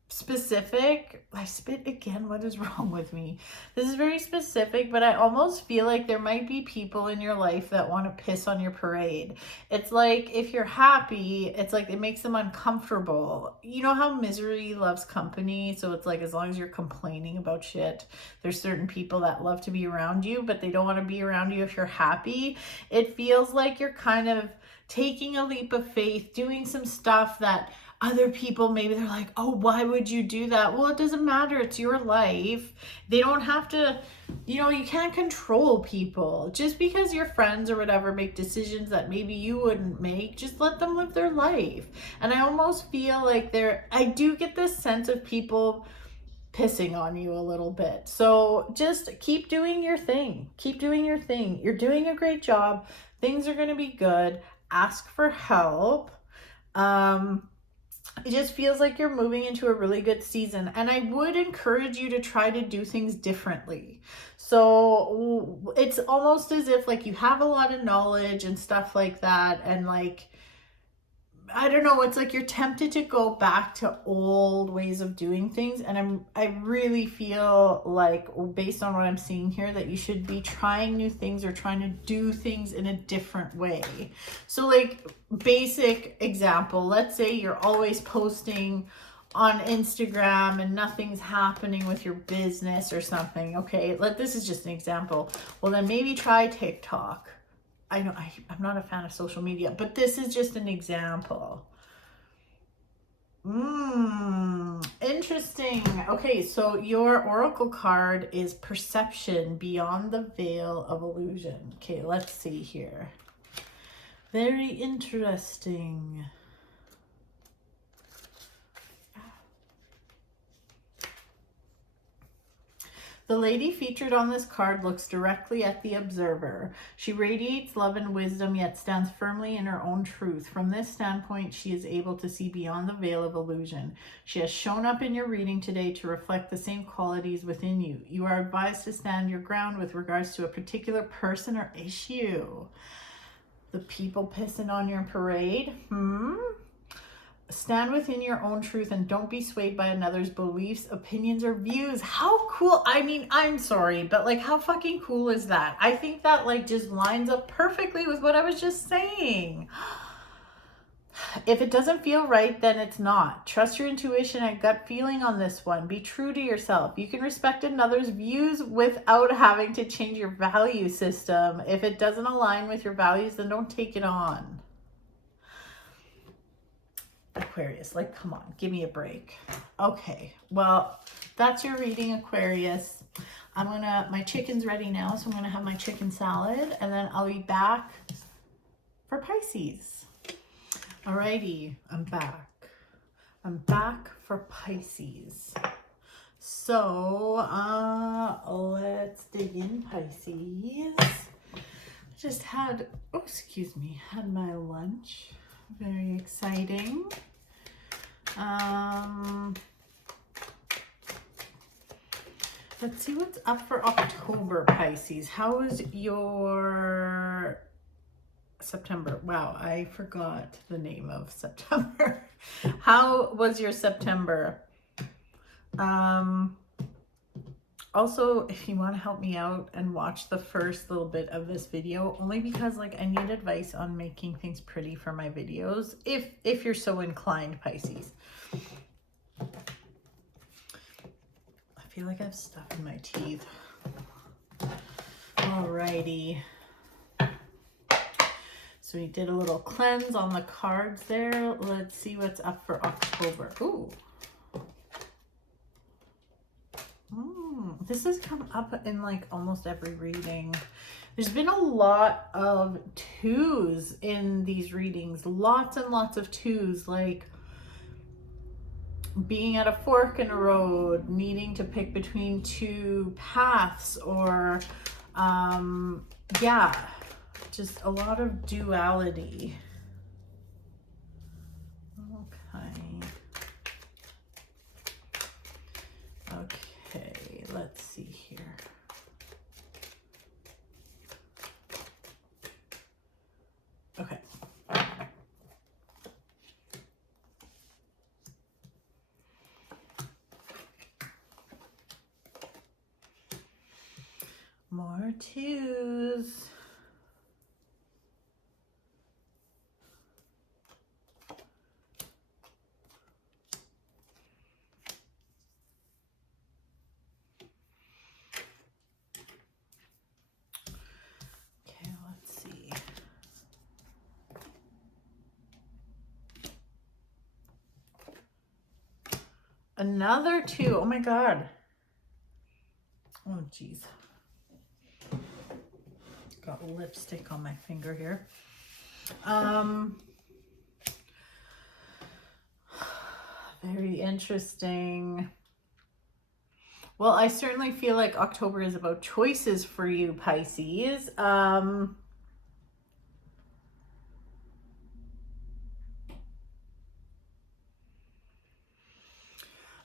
specific. I spit again. What is wrong with me? This is very specific, but I almost feel like there might be people in your life that want to piss on your parade. It's like if you're happy, it's like it makes them uncomfortable. You know how misery loves company? So it's like as long as you're complaining about shit, there's certain people that love to be around you, but they don't want to be around you if you're happy. It feels like you're kind of taking a leap of faith, doing some stuff that other people, maybe they're like, oh, why would you do that? Well, it doesn't matter. It's your life. They don't have to, you can't control people. Just because your friends or whatever make decisions that maybe you wouldn't make, just let them live their life. And I almost feel like I do get this sense of people pissing on you a little bit. So just keep doing your thing. Keep doing your thing. You're doing a great job. Things are going to be good. Ask for help. It just feels like you're moving into a really good season, and I would encourage you to try to do things differently. So it's almost as if like you have a lot of knowledge and stuff like that, and like I don't know, it's like you're tempted to go back to old ways of doing things, and I really feel like, based on what I'm seeing here, that you should be trying new things or trying to do things in a different way. So like, basic example, let's say you're always posting on Instagram and nothing's happening with your business or something. Okay, this is just an example. Well, then maybe try TikTok. I know I'm not a fan of social media, but this is just an example. Interesting. Okay, so your oracle card is Perception Beyond the Veil of Illusion. Okay, let's see here. Very interesting. The lady featured on this card looks directly at the observer. She radiates love and wisdom, yet stands firmly in her own truth. From this standpoint, she is able to see beyond the veil of illusion. She has shown up in your reading today to reflect the same qualities within you. You are advised to stand your ground with regards to a particular person or issue. The people pissing on your parade? Stand within your own truth and don't be swayed by another's beliefs, opinions, or views. How cool. I mean, I'm sorry, but like, how fucking cool is that? I think that like just lines up perfectly with what I was just saying. If it doesn't feel right, then it's not. Trust your intuition and gut feeling on this one. Be true to yourself. You can respect another's views without having to change your value system. If it doesn't align with your values, then don't take it on. Aquarius, like, come on, give me a break. Okay, well, that's your reading, Aquarius. My chicken's ready now, so I'm gonna have my chicken salad, and then I'll be back for Pisces. Alrighty, I'm back. I'm back for Pisces. So, let's dig in, Pisces. Just had my lunch. Very exciting. Let's see what's up for October, Pisces. How was your September? Wow, I forgot the name of September. How was your September? Also, if you want to help me out and watch the first little bit of this video, only because like I need advice on making things pretty for my videos, if you're so inclined, Pisces. I feel like I have stuff in my teeth. Alrighty. So we did a little cleanse on the cards there. Let's see what's up for October. Ooh. This has come up in like almost every reading. There's been a lot of twos in these readings. Lots and lots of twos. Like, being at a fork in a road, needing to pick between two paths, or yeah, just a lot of duality. Okay, let's see here. Okay. More twos. Okay, let's see. Another two. Oh my God. Oh geez. Got lipstick on my finger here. Very interesting. Well, I certainly feel like October is about choices for you, Pisces.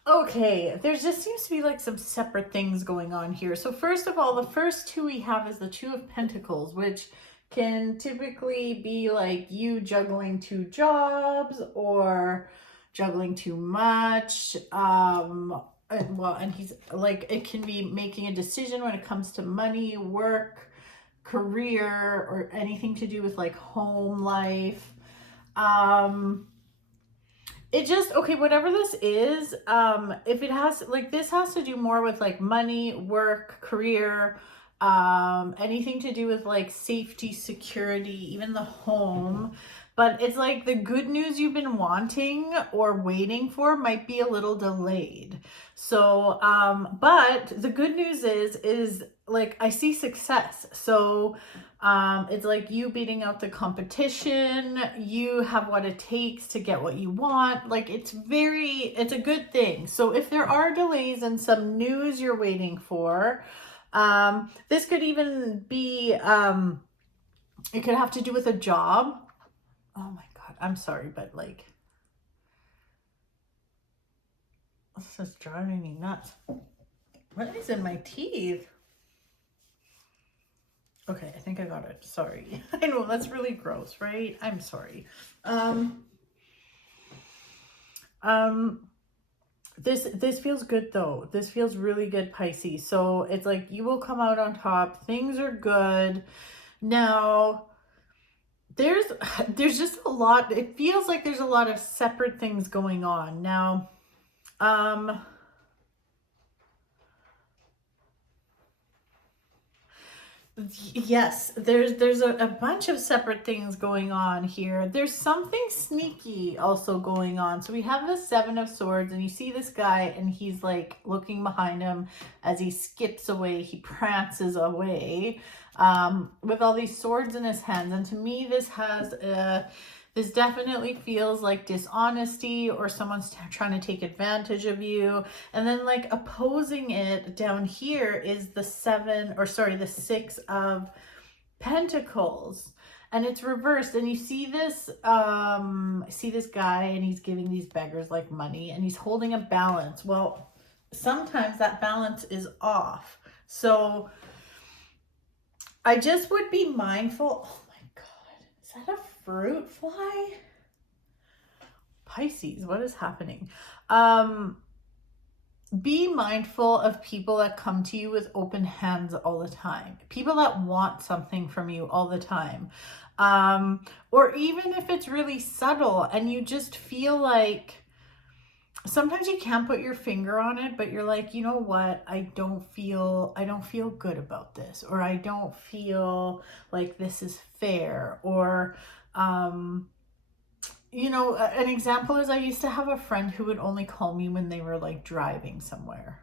Okay, there just seems to be like some separate things going on here. So first of all, the first two we have is the Two of Pentacles, which can typically be like you juggling two jobs or juggling too much. And he's like, it can be making a decision when it comes to money, work, career, or anything to do with like home life. It just, okay, whatever this is, if it has, like, this has to do more with, like, money, work, career, anything to do with, like, safety, security, even the home. But it's like the good news you've been wanting or waiting for might be a little delayed. So, but the good news is like, I see success. So, it's like you beating out the competition. You have what it takes to get what you want. Like, it's a good thing. So if there are delays and some news you're waiting for, this could even be, it could have to do with a job. Oh my God, I'm sorry, but like, this is driving me nuts. What is in my teeth? Okay, I think I got it. Sorry. I know that's really gross, right? I'm sorry. This feels good though. This feels really good, Pisces. So it's like you will come out on top. Things are good. Now, there's just a lot. It feels like there's a lot of separate things going on. Now, yes, there's a bunch of separate things going on here. There's something sneaky also going on. So we have the Seven of Swords, and you see this guy, and he's like looking behind him as he skips away. He prances away with all these swords in his hands. And to me, this definitely feels like dishonesty, or someone's trying to take advantage of you. And then like opposing it down here is the the Six of Pentacles. And it's reversed. And you see this guy, and he's giving these beggars like money, and he's holding a balance. Well, sometimes that balance is off. So I just would be mindful. Oh my God, is that a fruit fly? Pisces, what is happening? Be mindful of people that come to you with open hands all the time. People that want something from you all the time. Or even if it's really subtle and you just feel like, sometimes you can't put your finger on it, but you're like, you know what? I don't feel good about this, or I don't feel like this is fair, or, you know, an example is I used to have a friend who would only call me when they were like driving somewhere.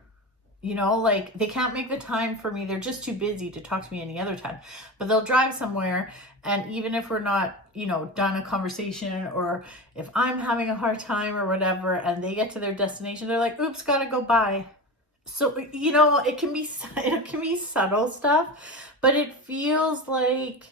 You know, like they can't make the time for me. They're just too busy to talk to me any other time. But they'll drive somewhere, and even if we're not, you know, done a conversation, or if I'm having a hard time or whatever, and they get to their destination, they're like, oops, gotta go, bye. So, you know, it can be subtle stuff, but it feels like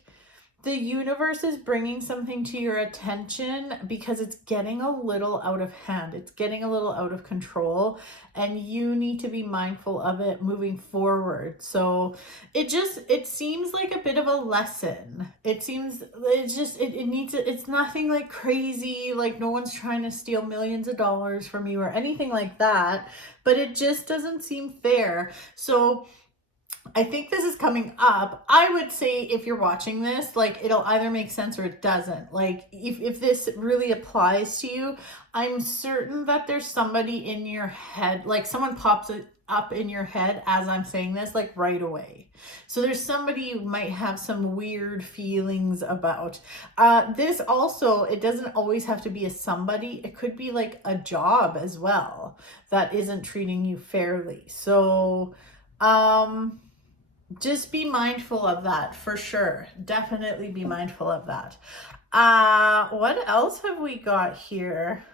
the universe is bringing something to your attention because it's getting a little out of hand. It's getting a little out of control, and you need to be mindful of it moving forward. So it seems like a bit of a lesson. It needs, it's nothing like crazy, like no one's trying to steal millions of dollars from you or anything like that, but it just doesn't seem fair. So I think this is coming up. I would say if you're watching this, like it'll either make sense or it doesn't. Like if this really applies to you, I'm certain that there's somebody in your head, like someone pops it up in your head as I'm saying this, like right away. So there's somebody you might have some weird feelings about. This also, it doesn't always have to be a somebody. It could be like a job as well that isn't treating you fairly. So, just be mindful of that for sure. Definitely be mindful of that. What else have we got here?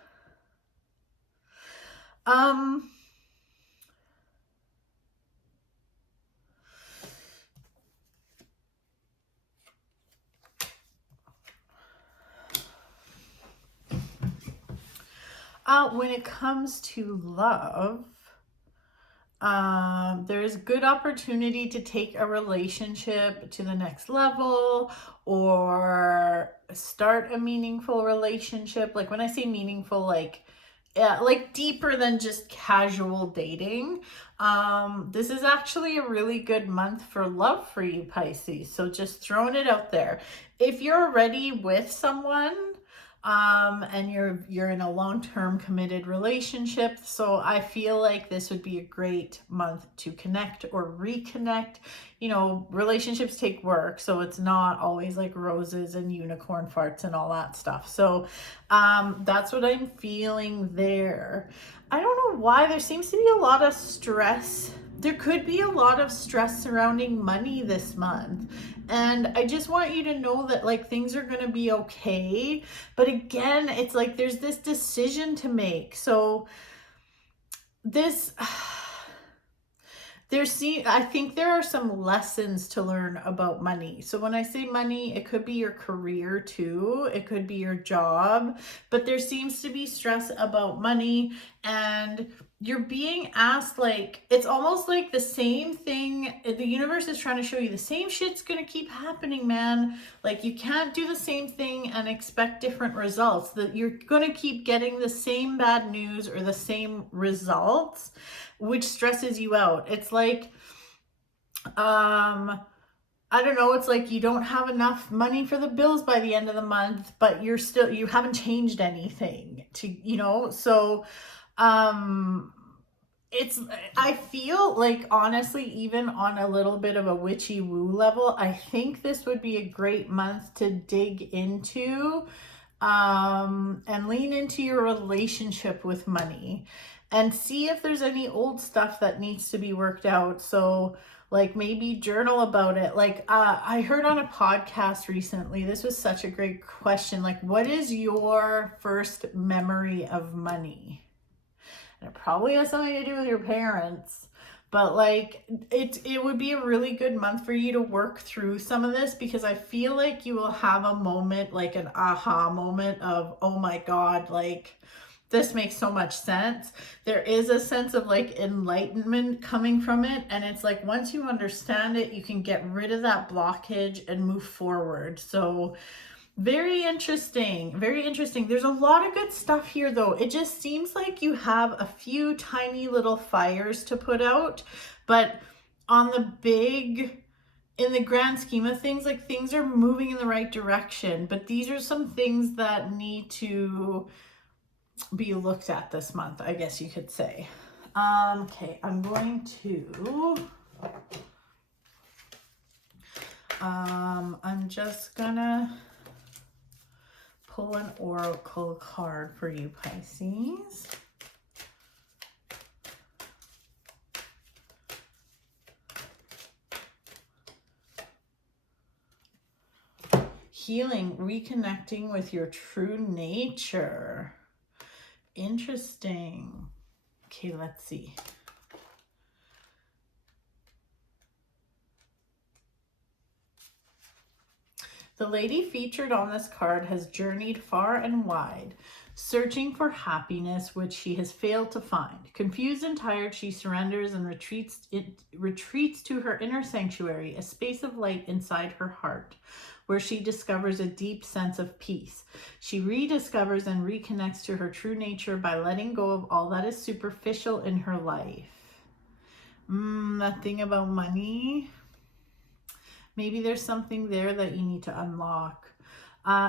When it comes to love, there's good opportunity to take a relationship to the next level or start a meaningful relationship. Like when I say meaningful, like deeper than just casual dating. This is actually a really good month for love for you, Pisces. So just throwing it out there. If you're already with someone, and you're in a long-term committed relationship, so I feel like this would be a great month to connect or reconnect. You know, relationships take work, so it's not always like roses and unicorn farts and all that stuff. So that's what I'm feeling there. I don't know why there seems to be a lot of stress. There could be a lot of stress surrounding money this month. And I just want you to know that like things are going to be okay. But again, it's like there's this decision to make. So this, I think there are some lessons to learn about money. So when I say money, it could be your career too. It could be your job, but there seems to be stress about money, and you're being asked, like, it's almost like the same thing. The universe is trying to show you the same shit's going to keep happening, man. Like you can't do the same thing and expect different results. That you're going to keep getting the same bad news or the same results, which stresses you out. It's like, I don't know, it's like you don't have enough money for the bills by the end of the month, but you haven't changed anything to, you know, so, I feel like honestly, even on a little bit of a witchy woo level, I think this would be a great month to dig into, and lean into your relationship with money and see if there's any old stuff that needs to be worked out. So like maybe journal about it. Like I heard on a podcast recently, this was such a great question. Like, what is your first memory of money? And it probably has something to do with your parents, but like it would be a really good month for you to work through some of this, because I feel like you will have a moment, like an aha moment of, oh my God, like this makes so much sense. There is a sense of like enlightenment coming from it. And it's like, once you understand it, you can get rid of that blockage and move forward. So very interesting. Very interesting. There's a lot of good stuff here though. It just seems like you have a few tiny little fires to put out, but on the big, in the grand scheme of things, like things are moving in the right direction, but these are some things that need to be looked at this month, I guess you could say. Okay, I'm going to, I'm just gonna pull an oracle card for you, Pisces. healing, reconnecting with your true nature. Interesting. Okay, let's see. The lady featured on this card has journeyed far and wide, searching for happiness which she has failed to find. Confused and tired, she surrenders and retreats to her inner sanctuary, a space of light inside her heart, where she discovers a deep sense of peace. She rediscovers and reconnects to her true nature by letting go of all that is superficial in her life. That thing about money. Maybe there's something there that you need to unlock.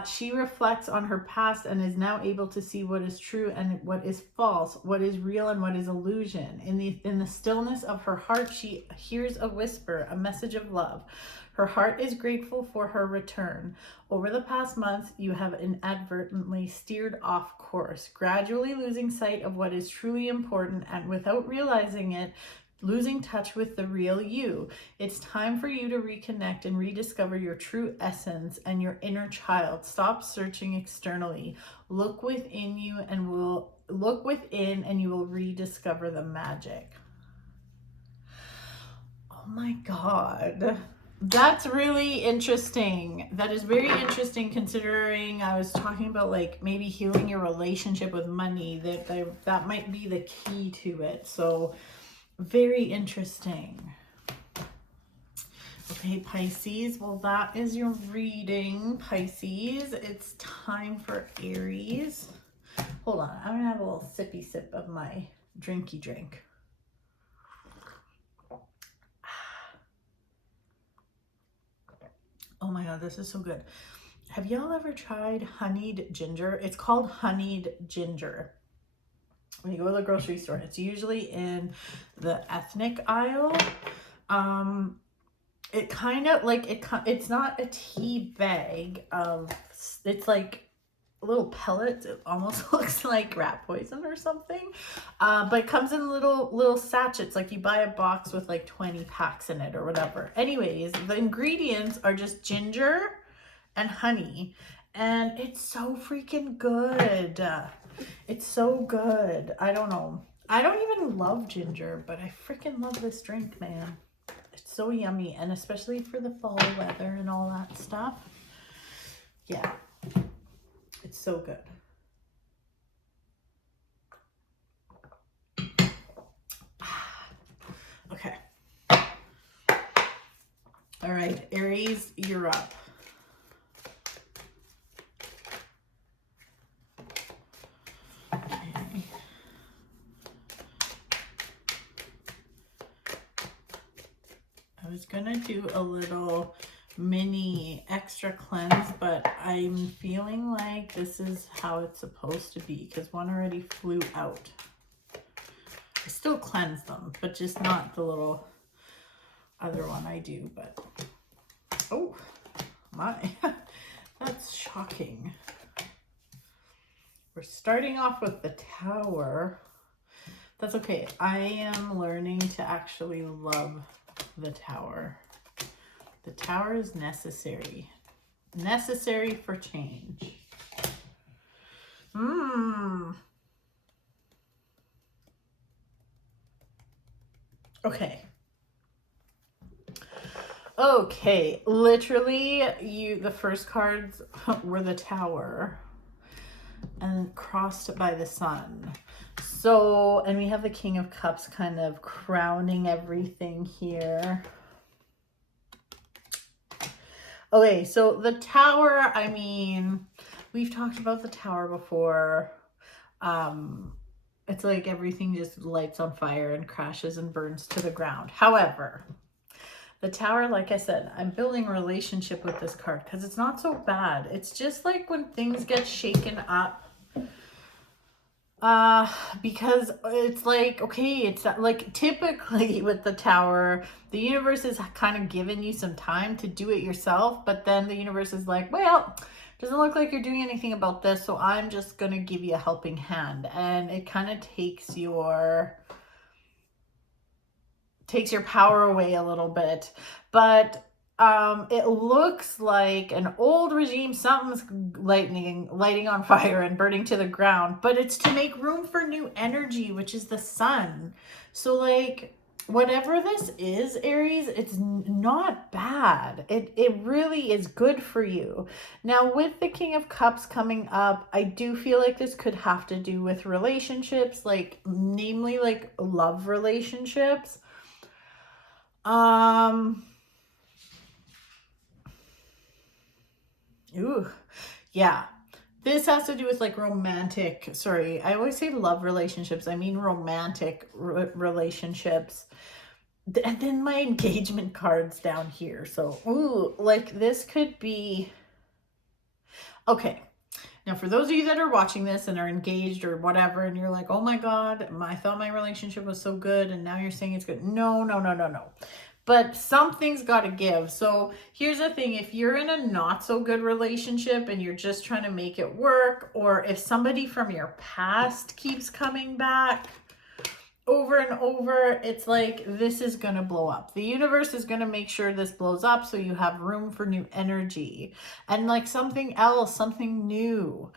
She reflects on her past and is now able to see what is true and what is false, what is real and what is illusion. In the stillness of her heart, she hears a whisper, a message of love. Her heart is grateful for her return. Over the past month, you have inadvertently steered off course, gradually losing sight of what is truly important, and without realizing it, losing touch with the real you. It's time for you to reconnect and rediscover your true essence and your inner child. Stop searching externally. Look within you and you will rediscover the magic. Oh my God. That's really interesting. That is very interesting, considering I was talking about like maybe healing your relationship with money. That might be the key to it. So very interesting. Okay, Pisces. Well, that is your reading, Pisces. It's time for Aries. Hold on. I'm going to have a little sippy sip of my drinky drink. Oh my God, this is so good. Have y'all ever tried honeyed ginger? It's called honeyed ginger. When you go to the grocery store, it's usually in the ethnic aisle. It kind of like it's not a tea bag of, it's like little pellets. It almost looks like rat poison or something, but it comes in little sachets. Like you buy a box with like 20 packs in it or whatever. Anyways, the ingredients are just ginger and honey, and it's so freaking good. It's so good. I don't know. I don't even love ginger, but I freaking love this drink, man. It's so yummy, and especially for the fall weather and all that stuff. Yeah, it's so good. Okay. All right, Aries, you're up. I was gonna do a little mini extra cleanse, but I'm feeling like this is how it's supposed to be because one already flew out. I still cleanse them, but just not the little other one I do. But oh my, that's shocking. We're starting off with the Tower. That's okay. I am learning to actually love the Tower. The Tower is necessary. Necessary for change. Okay. Okay. Literally, the first cards were the Tower and crossed by the Sun. So, and we have the King of Cups kind of crowning everything here. Okay, so the Tower, I mean, we've talked about the Tower before. It's like everything just lights on fire and crashes and burns to the ground. However, the Tower, like I said, I'm building a relationship with this card because it's not so bad. It's just like when things get shaken up. Because it's like, okay, it's like typically with the Tower, the universe is kind of giving you some time to do it yourself, but then the universe is like, well, doesn't look like you're doing anything about this, so I'm just gonna give you a helping hand. And it kind of takes your power away a little bit. But It looks like an old regime, something's lighting on fire and burning to the ground, but it's to make room for new energy, which is the sun. So like, whatever this is, Aries, it's not bad. It really is good for you. Now, with the King of Cups coming up, I do feel like this could have to do with relationships, like namely like love relationships. Ooh, yeah. This has to do with like romantic, sorry, I always say love relationships. I mean romantic relationships. And then my engagement card's down here. So, ooh, like this could be, okay. Now, for those of you that are watching this and are engaged or whatever, and you're like, oh my God, I thought my relationship was so good, and now you're saying it's good. No, no, no, no, no. But something's got to give. So here's the thing. If you're in a not so good relationship and you're just trying to make it work, or if somebody from your past keeps coming back over and over, it's like, this is going to blow up. The universe is going to make sure this blows up so you have room for new energy and like something else, something new.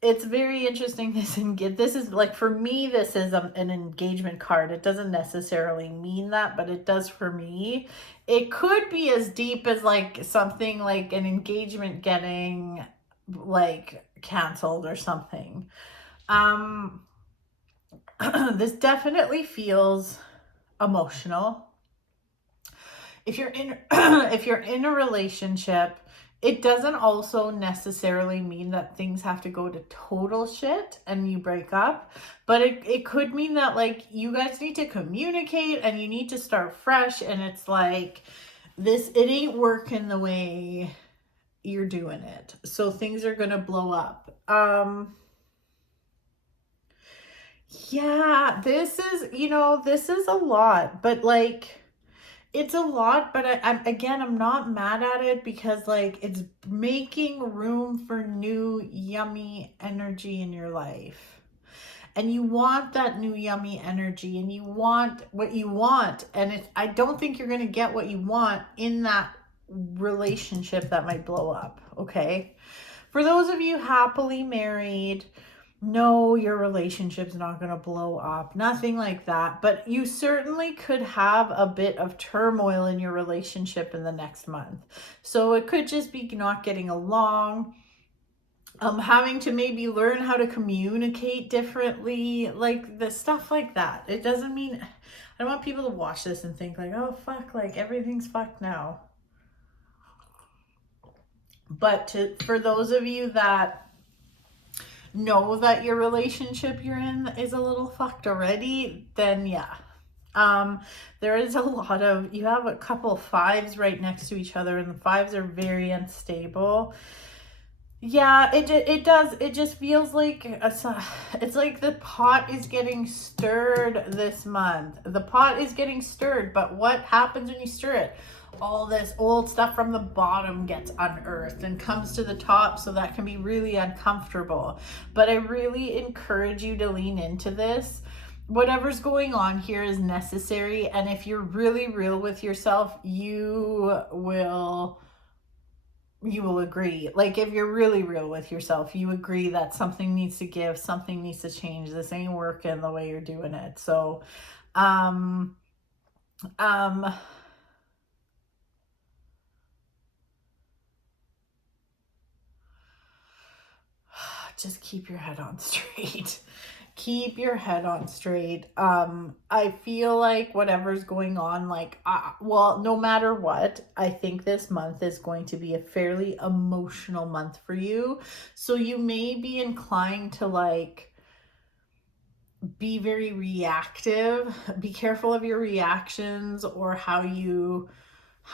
It's very interesting. This is like, for me, this is an engagement card. It doesn't necessarily mean that, but it does for me. It could be as deep as like something like an engagement getting like canceled or something. This definitely feels emotional. If you're in if you're in a relationship, it doesn't also necessarily mean that things have to go to total shit and you break up, but it could mean that like you guys need to communicate and you need to start fresh, and it's like it ain't working the way you're doing it. So things are gonna blow up. Yeah, this is a lot, but like, it's a lot, but I'm not mad at it because like it's making room for new yummy energy in your life. And you want that new yummy energy, and you want what you want. And I don't think you're going to get what you want in that relationship that might blow up. Okay. For those of you happily married, no, your relationship's not going to blow up. Nothing like that. But you certainly could have a bit of turmoil in your relationship in the next month. So it could just be not getting along, having to maybe learn how to communicate differently, like the stuff like that. It doesn't mean, I don't want people to watch this and think like, oh, fuck, like everything's fucked now. But for those of you that know that your relationship you're in is a little fucked already, then yeah. There is a lot of, you have a couple of fives right next to each other, and the fives are very unstable. Yeah, it does. It just feels like it's like the pot is getting stirred this month. The pot is getting stirred, but what happens when you stir it? All this old stuff from the bottom gets unearthed and comes to the top, so that can be really uncomfortable. But I really encourage you to lean into this. Whatever's going on here is necessary, and if you're really real with yourself, you will agree. Like, if you're really real with yourself, you agree that something needs to give, something needs to change. This ain't working the way you're doing it. So just keep your head on straight. Keep your head on straight. I feel like whatever's going on, like, well, no matter what, I think this month is going to be a fairly emotional month for you. So you may be inclined to like be very reactive. Be careful of your reactions or how you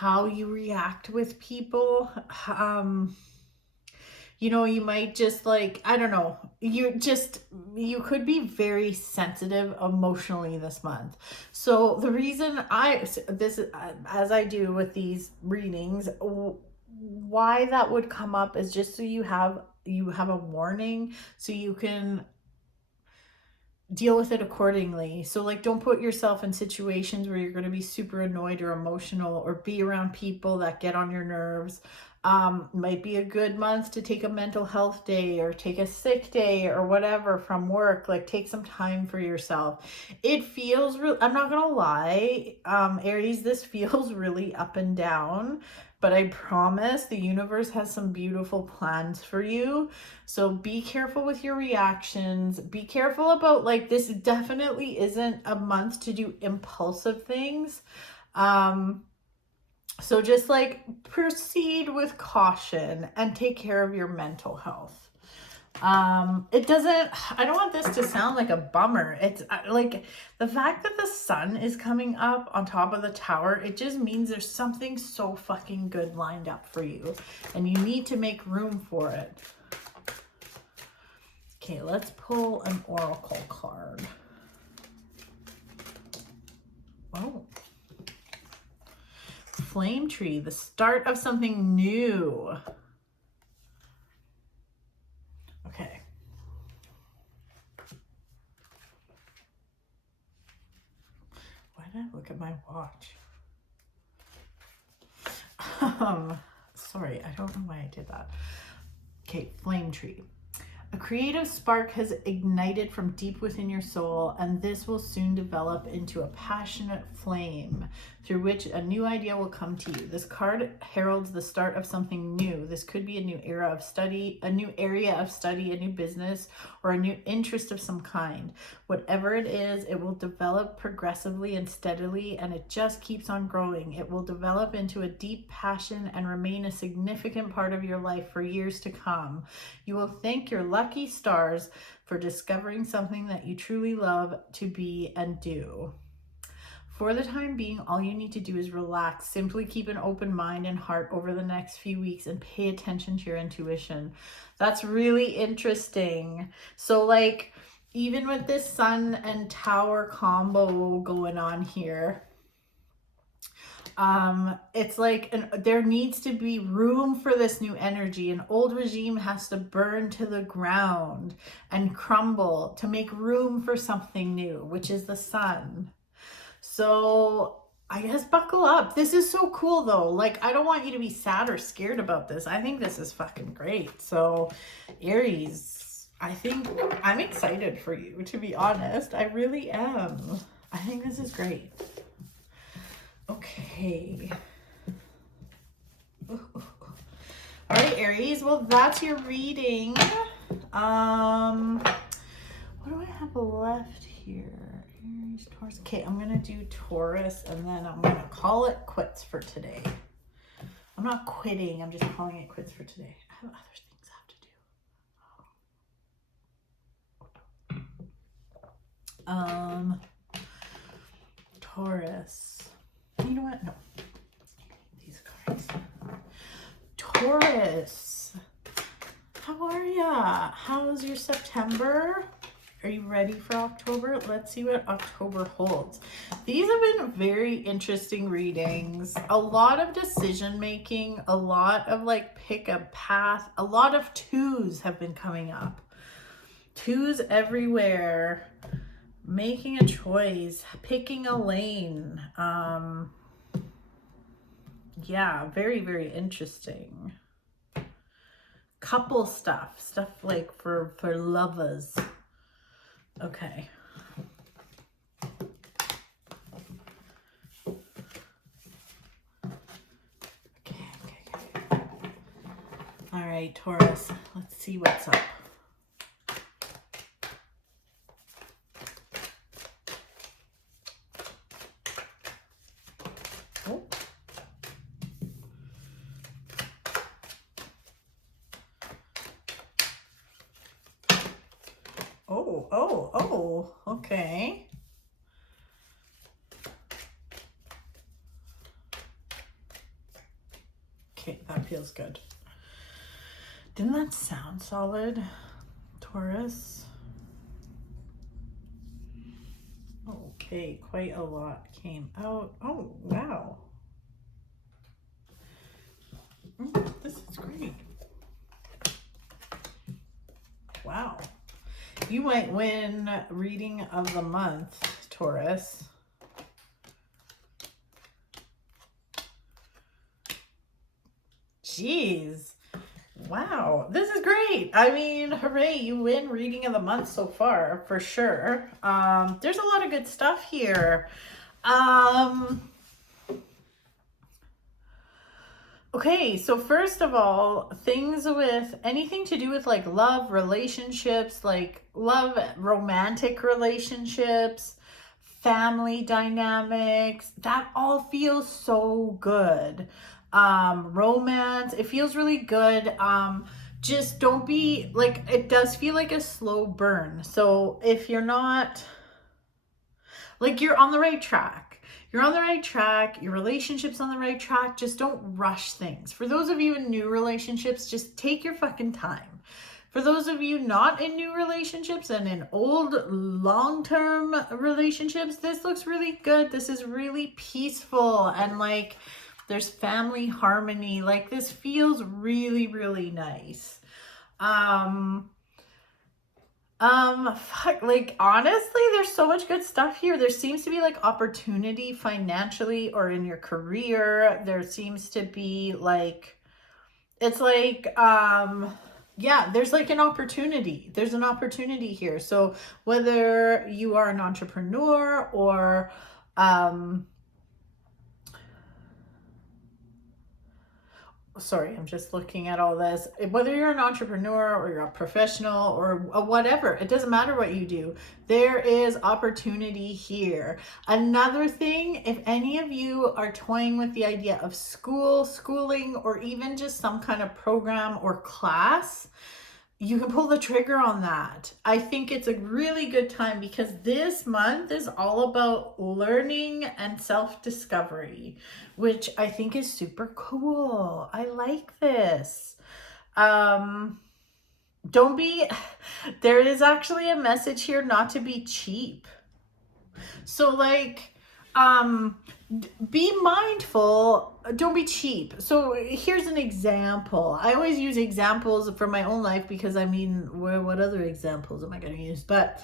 react with people. You might just like, I don't know, you could be very sensitive emotionally this month. So the reason as I do with these readings, why that would come up is just so you have a warning, so you can deal with it accordingly. So like, don't put yourself in situations where you're going to be super annoyed or emotional, or be around people that get on your nerves. Might be a good month to take a mental health day or take a sick day or whatever from work. Like, take some time for yourself. It feels real. I'm not gonna lie, Aries, this feels really up and down, but I promise the universe has some beautiful plans for you. So be careful with your reactions. Be careful about, like, this definitely isn't a month to do impulsive things. So just like proceed with caution and take care of your mental health. I don't want this to sound like a bummer. It's like the fact that the sun is coming up on top of the tower, it just means there's something so fucking good lined up for you, and you need to make room for it. Okay, let's pull an oracle card. Oh. Flame tree, the start of something new. Okay. Why did I look at my watch? Sorry, I don't know why I did that. Okay, flame tree. A creative spark has ignited from deep within your soul, and this will soon develop into a passionate flame through which a new idea will come to you. This card heralds the start of something new. This could be a new era of study, a new area of study, a new business, or a new interest of some kind. Whatever it is, it will develop progressively and steadily, and it just keeps on growing. It will develop into a deep passion and remain a significant part of your life for years to come. You will thank your lucky stars for discovering something that you truly love to be and do. For the time being, all you need to do is relax. Simply keep an open mind and heart over the next few weeks and pay attention to your intuition. That's really interesting. So like, even with this sun and tower combo going on here, it's like there needs to be room for this new energy. An old regime has to burn to the ground and crumble to make room for something new, which is the sun. So I guess buckle up. This is so cool though. Like, I don't want you to be sad or scared about this. I think this is fucking great. So Aries, I think I'm excited for you, to be honest. I really am. I think this is great. Okay. All right, Aries. Well, that's your reading. What do I have left here? Aries, Taurus. Okay, I'm gonna do Taurus, and then I'm gonna call it quits for today. I'm not quitting. I'm just calling it quits for today. I have other things I have to do. Taurus. You know what? No. These cards. Taurus. How are ya? How's your September? Are you ready for October? Let's see what October holds. These have been very interesting readings. A lot of decision making, a lot of like pick a path. A lot of twos have been coming up. Twos everywhere. Making a choice, picking a lane. Yeah, very, very interesting. Couple stuff like for lovers. Okay. Okay. All right, Taurus, let's see what's up. Oh, okay. Okay, that feels good. Didn't that sound solid, Taurus? Okay, quite a lot came out. Oh, wow. This is great. Wow. You might win reading of the month, Taurus. Jeez. Wow, this is great. I mean, hooray, you win reading of the month so far, for sure. There's a lot of good stuff here. Okay, so first of all, things with anything to do with like love, relationships, like love, romantic relationships, family dynamics, that all feels so good. Romance, it feels really good. Just don't be like, it does feel like a slow burn. So if you're not, like, you're on the right track. You're on the right track. Your relationship's on the right track. Just don't rush things. For those of you in new relationships, just take your fucking time. For those of you not in new relationships and in old long-term relationships, this looks really good. This is really peaceful and like there's family harmony. Like this feels really, really nice. Like honestly, there's so much good stuff here. There seems to be like opportunity financially or in your career. There seems to be like, it's like, yeah, there's like an opportunity. There's an opportunity here. So whether you are an entrepreneur or, sorry, I'm just looking at all this. Whether you're an entrepreneur or you're a professional or whatever, it doesn't matter what you do. There is opportunity here. Another thing, if any of you are toying with the idea of schooling, or even just some kind of program or class, you can pull the trigger on that. I think it's a really good time because this month is all about learning and self-discovery, which I think is super cool. I like this. Don't be, there is actually a message here not to be cheap. So like, be mindful, don't be cheap. So here's an example. I always use examples from my own life because I mean, what other examples am I going to use? But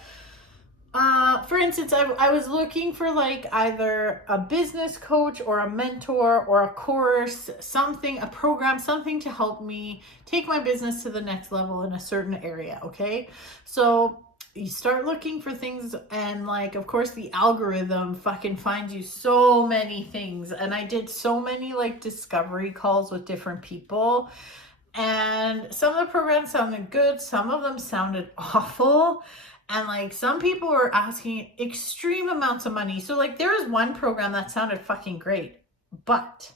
for instance, I was looking for like either a business coach or a mentor or a course, something, a program, something to help me take my business to the next level in a certain area. Okay. So you start looking for things and like, of course the algorithm fucking finds you so many things. And I did so many like discovery calls with different people. And some of the programs sounded good. Some of them sounded awful. And like some people were asking extreme amounts of money. So like there was one program that sounded fucking great, but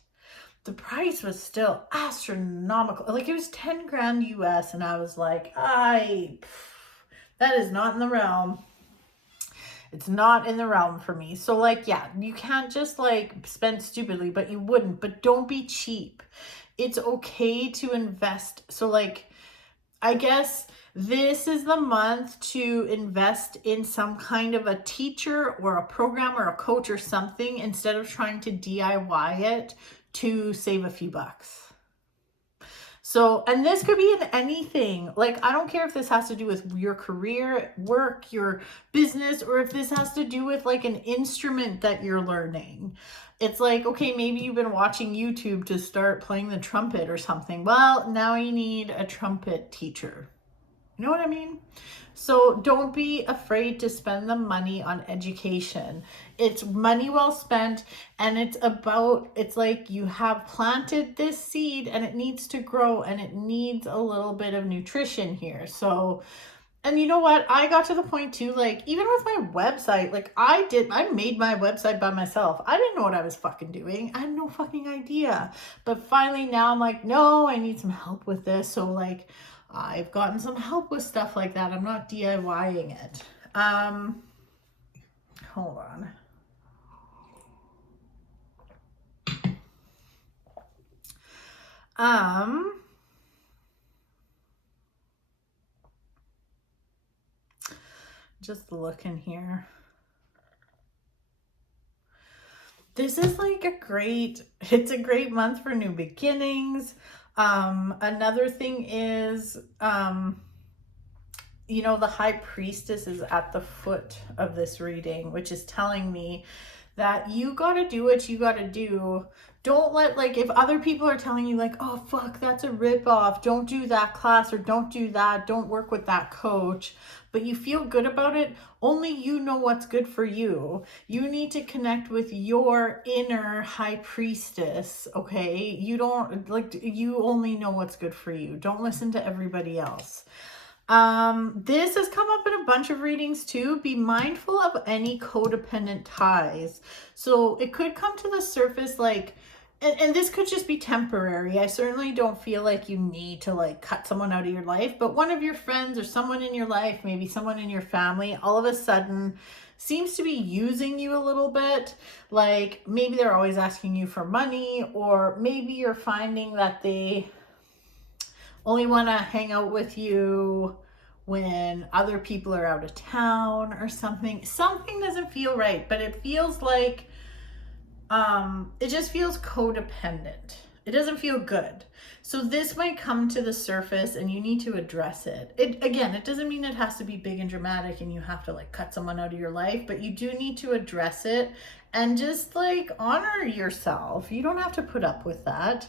the price was still astronomical. Like it was 10 grand US. And I was like, that is not in the realm. It's not in the realm for me. So like, yeah, you can't just like spend stupidly, but you wouldn't, but don't be cheap. It's okay to invest. So like, I guess this is the month to invest in some kind of a teacher or a program or a coach or something instead of trying to DIY it to save a few bucks. So, and this could be in anything. Like, I don't care if this has to do with your career, work, your business, or if this has to do with like an instrument that you're learning. It's like, okay, maybe you've been watching YouTube to start playing the trumpet or something. Well, now you need a trumpet teacher. You know what I mean? So don't be afraid to spend the money on education. It's money well spent, and it's like you have planted this seed and it needs to grow and it needs a little bit of nutrition here. So, and you know what? I got to the point too, like even with my website, like I made my website by myself. I didn't know what I was fucking doing. I had no fucking idea. But finally now I'm like, no, I need some help with this. So like, I've gotten some help with stuff like that. I'm not DIYing it. Hold on. Just looking here. This is like it's a great month for new beginnings. Another thing is, you know, the High Priestess is at the foot of this reading, which is telling me that you got to do what you got to do. Don't let, like, if other people are telling you, like, oh, fuck, that's a ripoff, don't do that class, or don't do that, don't work with that coach, but you feel good about it, only you know what's good for you. You need to connect with your inner High Priestess, okay? You don't, like, you only know what's good for you. Don't listen to everybody else. This has come up in a bunch of readings too. Be mindful of any codependent ties. So it could come to the surface, like, and this could just be temporary. I certainly don't feel like you need to, like, cut someone out of your life, but one of your friends or someone in your life, maybe someone in your family, all of a sudden seems to be using you a little bit. Like, maybe they're always asking you for money, or maybe you're finding that they only want to hang out with you when other people are out of town or something. Something doesn't feel right, but it feels like, it just feels codependent. It doesn't feel good. So this might come to the surface and you need to address it. Again, it doesn't mean it has to be big and dramatic and you have to, like, cut someone out of your life, but you do need to address it and just, like, honor yourself. You don't have to put up with that.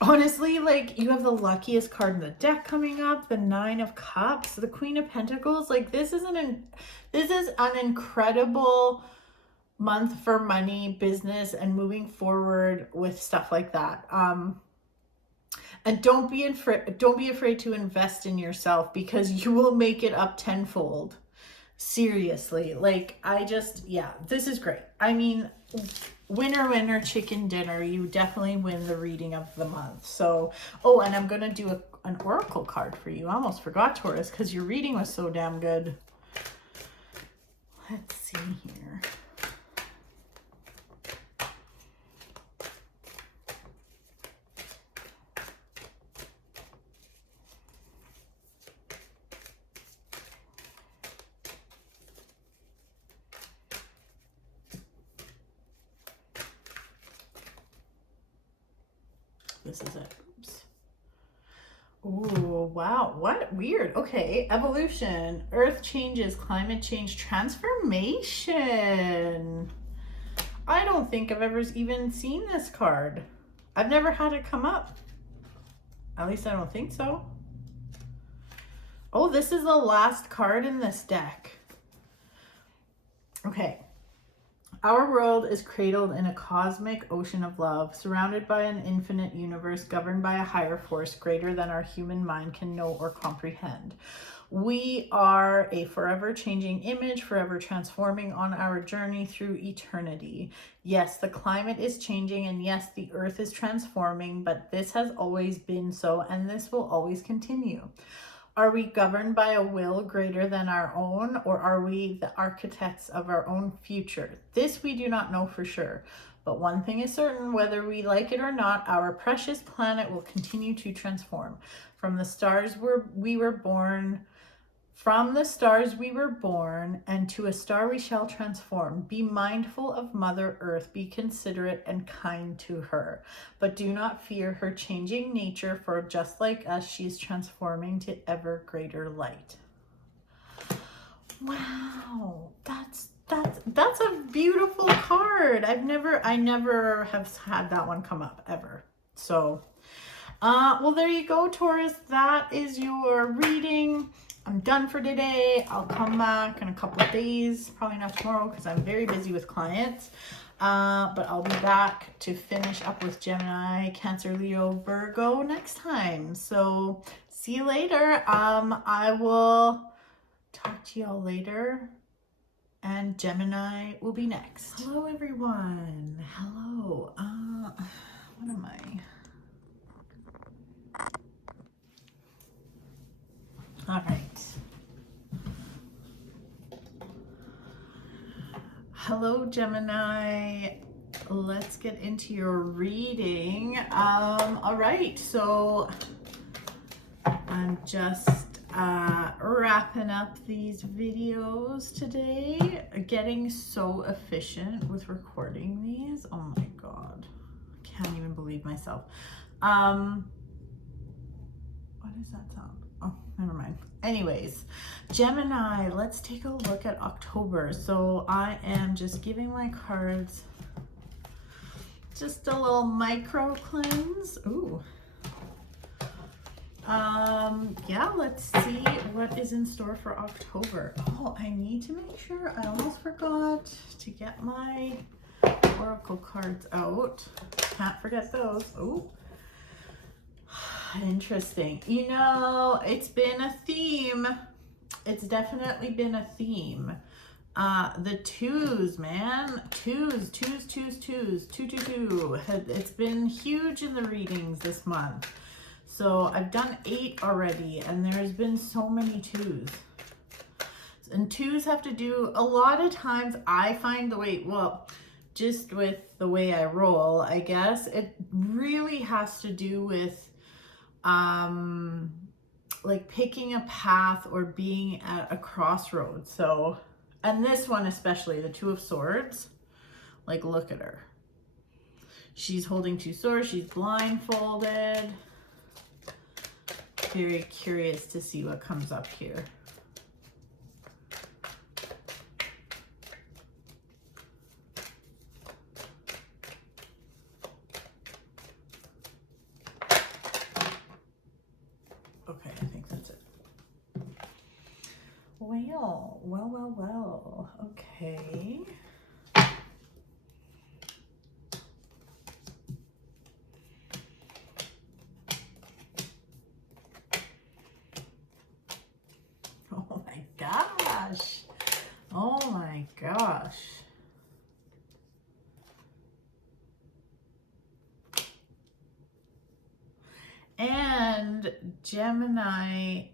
Honestly, like, you have the luckiest card in the deck coming up, the Nine of Cups, the Queen of Pentacles. Like, this is an incredible month for money, business, and moving forward with stuff like that. And don't be afraid to invest in yourself, because you will make it up tenfold. Seriously, like, yeah, this is great. I mean, winner, chicken dinner. You definitely win the reading of the month. So, oh, and I'm going to do an oracle card for you. I almost forgot, Taurus, because your reading was so damn good. Let's see here. This is it. Oops. Ooh, wow. What? Weird. Okay. Evolution. Earth changes. Climate change. Transformation. I don't think I've ever even seen this card. I've never had it come up. At least I don't think so. Oh, this is the last card in this deck. Okay. Our world is cradled in a cosmic ocean of love, surrounded by an infinite universe, governed by a higher force greater than our human mind can know or comprehend. We are a forever changing image, forever transforming on our journey through eternity. Yes, the climate is changing, and yes, the earth is transforming, but this has always been so, and this will always continue. Are we governed by a will greater than our own, or are we the architects of our own future? This we do not know for sure. But one thing is certain, whether we like it or not, our precious planet will continue to transform. From the stars we were born, and to a star we shall transform. Be mindful of Mother Earth, be considerate and kind to her. But do not fear her changing nature, for just like us, she is transforming to ever greater light. Wow, that's a beautiful card. I never have had that one come up ever. So, well, there you go, Taurus. That is your reading. I'm done for today. I'll come back in a couple of days, probably not tomorrow because I'm very busy with clients. But I'll be back to finish up with Gemini, Cancer, Leo, Virgo next time. So see you later. I will talk to y'all later. And Gemini will be next. Hello, everyone. Hello. What am I? All right. Hello, Gemini. Let's get into your reading. All right. So I'm just wrapping up these videos today. Getting so efficient with recording these. Oh my God. Can't even believe myself. What is that sound? Oh, never mind. Anyways, Gemini, let's take a look at October. So I am just giving my cards just a little micro cleanse. Ooh. Yeah, let's see what is in store for October. Oh, I need to make sure. I almost forgot to get my oracle cards out. Can't forget those. Oh, interesting. You know, it's been a theme. It's definitely been a theme. The twos, man. Twos. Two. It's been huge in the readings this month. So I've done 8 already, and there's been so many twos. And twos have to do, a lot of times I find the way, well, just with the way I roll, I guess, it really has to do with like picking a path or being at a crossroads. So, and this one especially, the Two of Swords, like look at her. She's holding 2 swords, she's blindfolded. Very curious to see what comes up here. Okay, I think that's it. Well. Okay. Oh my gosh. And Gemini,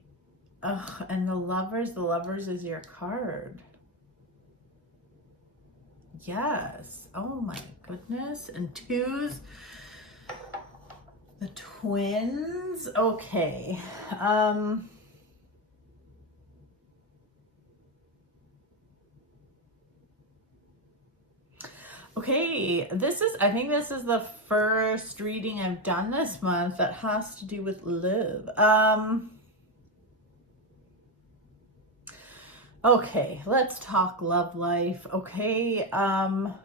and the lovers is your card. Yes. Oh my goodness. And twos, the twins. Okay. Okay, I think this is the first reading I've done this month that has to do with love. Okay, let's talk love life. Okay, man,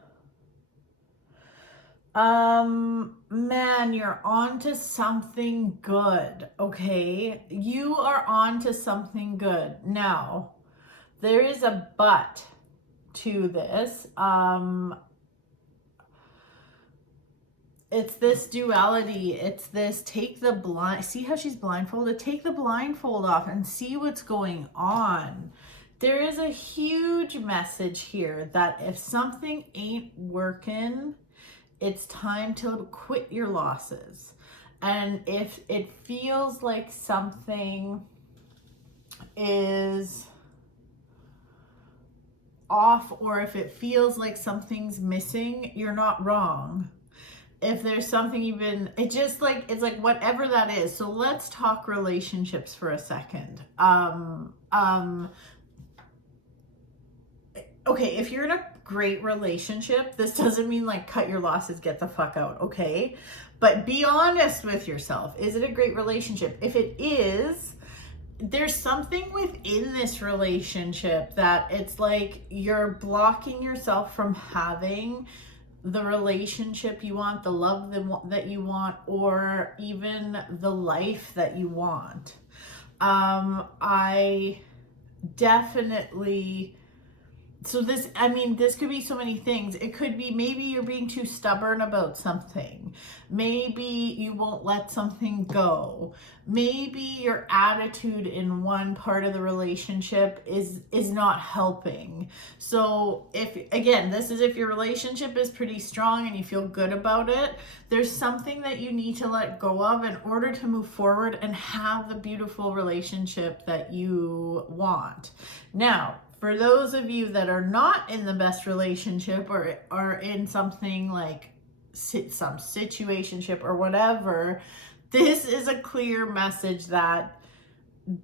you're on to something good, okay? You are on to something good. Now, there is a but to this. It's this duality. It's this see how she's blindfolded? Take the blindfold off and see what's going on. There is a huge message here that if something ain't working, it's time to quit your losses. And if it feels like something is off, or if it feels like something's missing, you're not wrong. If there's something it's like whatever that is. So let's talk relationships for a second. Okay, if you're in a great relationship, this doesn't mean like cut your losses, get the fuck out, okay? But be honest with yourself. Is it a great relationship? If it is, there's something within this relationship that it's like you're blocking yourself from having the relationship you want, the love that you want, or even the life that you want. I definitely, this could be so many things. It could be maybe you're being too stubborn about something. Maybe you won't let something go. Maybe your attitude in one part of the relationship is not helping. So if your relationship is pretty strong and you feel good about it, there's something that you need to let go of in order to move forward and have the beautiful relationship that you want. Now, for those of you that are not in the best relationship or are in something like some situationship or whatever, this is a clear message that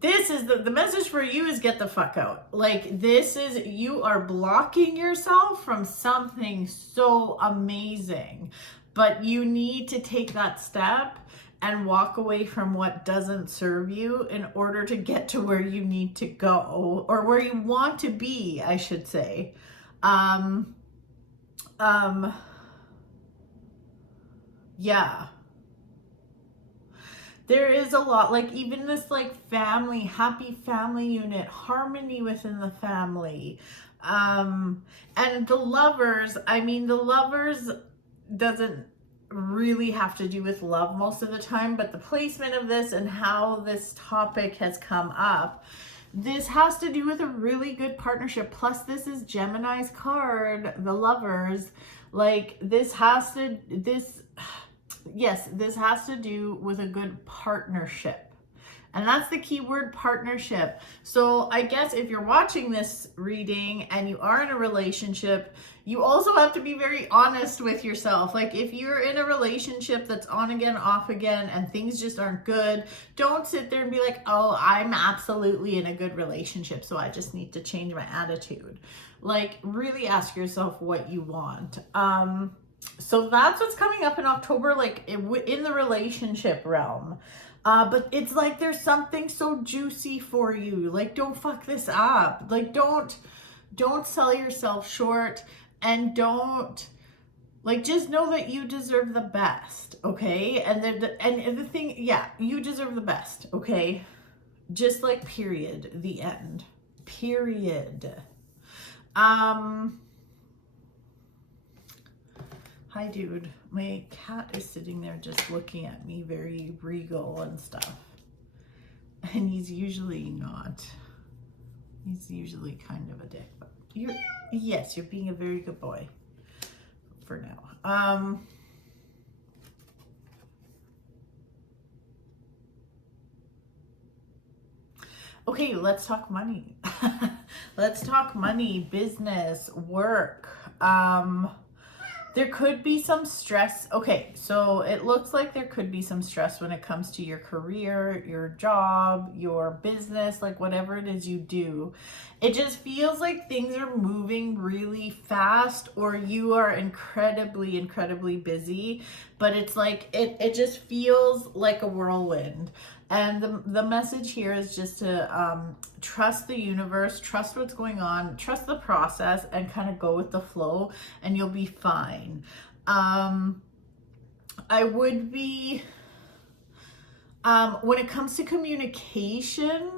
this is the message for you is get the fuck out. Like you are blocking yourself from something so amazing, but you need to take that step and walk away from what doesn't serve you in order to get to where you need to go, or where you want to be, I should say. Yeah. There is a lot, like even this like family, happy family unit, harmony within the family. And the lovers, I mean, the lovers doesn't really have to do with love most of the time, but the placement of this and how this topic has come up, this has to do with a really good partnership. Plus this is Gemini's card, the lovers. Like this has to, yes, this has to do with a good partnership. And that's the key word, partnership. So I guess if you're watching this reading and you are in a relationship, you also have to be very honest with yourself. Like if you're in a relationship that's on again, off again, and things just aren't good, don't sit there and be like, oh, I'm absolutely in a good relationship, so I just need to change my attitude. Like really ask yourself what you want. So that's what's coming up in October, like in the relationship realm. But it's like there's something so juicy for you. Like don't fuck this up. Like don't sell yourself short, and don't, like, just know that you deserve the best, okay? And the thing, yeah, you deserve the best, okay? Just like period, the end. Period. Hi, dude. My cat is sitting there just looking at me very regal and stuff. And he's usually not. He's usually kind of a dick. But yes, you're being a very good boy for now. Okay, let's talk money. Let's talk money, business, work. There could be some stress. Okay, so it looks like there could be some stress when it comes to your career, your job, your business, like whatever it is you do. It just feels like things are moving really fast, or you are incredibly, incredibly busy, but it's like, it just feels like a whirlwind. And the message here is just to trust the universe, trust what's going on, trust the process, and kind of go with the flow, and you'll be fine. I would be, when it comes to communication,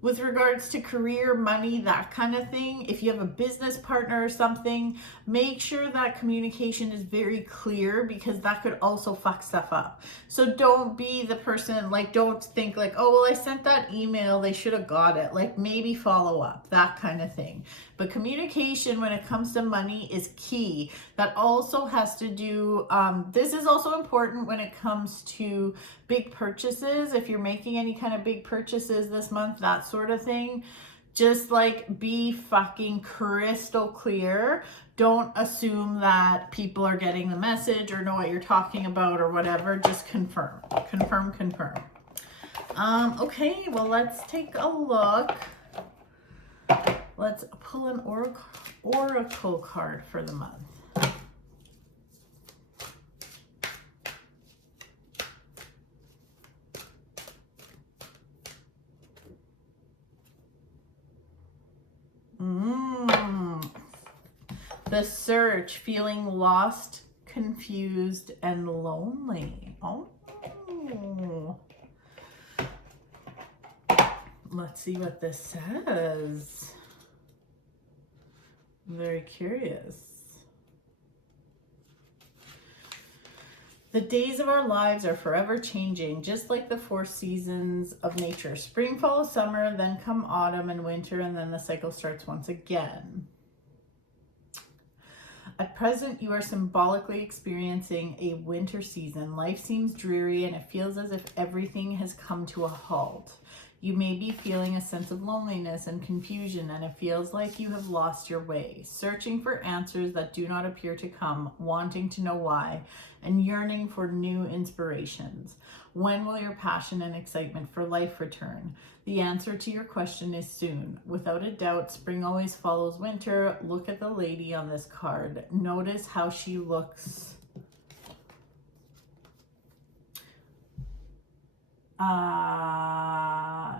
with regards to career, money, that kind of thing, if you have a business partner or something, make sure that communication is very clear, because that could also fuck stuff up. So don't be the person, like, don't think like, oh, well, I sent that email, they should have got it. Like, maybe follow up, that kind of thing. But communication when it comes to money is key. That also has to do, this is also important when it comes to big purchases. If you're making any kind of big purchases this month, that sort of thing, just like be fucking crystal clear. Don't assume that people are getting the message or know what you're talking about or whatever. Just confirm. Okay, well, let's take a look. Let's pull an oracle card for the month. The search, feeling lost, confused, and lonely. Oh. Let's see what this says. I'm very curious. The days of our lives are forever changing, just like the 4 seasons of nature. Spring, fall, summer, then come autumn and winter, and then the cycle starts once again. At present, you are symbolically experiencing a winter season. Life seems dreary, and it feels as if everything has come to a halt. You may be feeling a sense of loneliness and confusion, and it feels like you have lost your way, searching for answers that do not appear to come, wanting to know why, and yearning for new inspirations. When will your passion and excitement for life return? The answer to your question is soon. Without a doubt, spring always follows winter. Look at the lady on this card. Notice how she looks.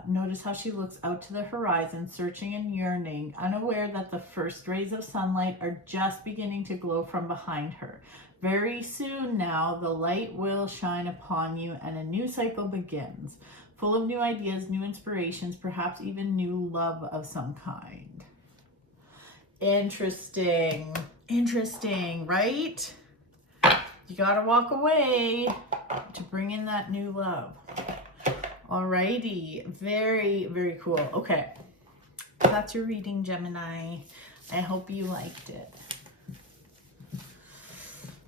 Notice how she looks out to the horizon, searching and yearning, unaware that the first rays of sunlight are just beginning to glow from behind her. Very soon now, the light will shine upon you and a new cycle begins, full of new ideas, new inspirations, perhaps even new love of some kind. Interesting. Interesting, right? You gotta walk away to bring in that new love. Alrighty, very, very cool. Okay, that's your reading, Gemini. I hope you liked it.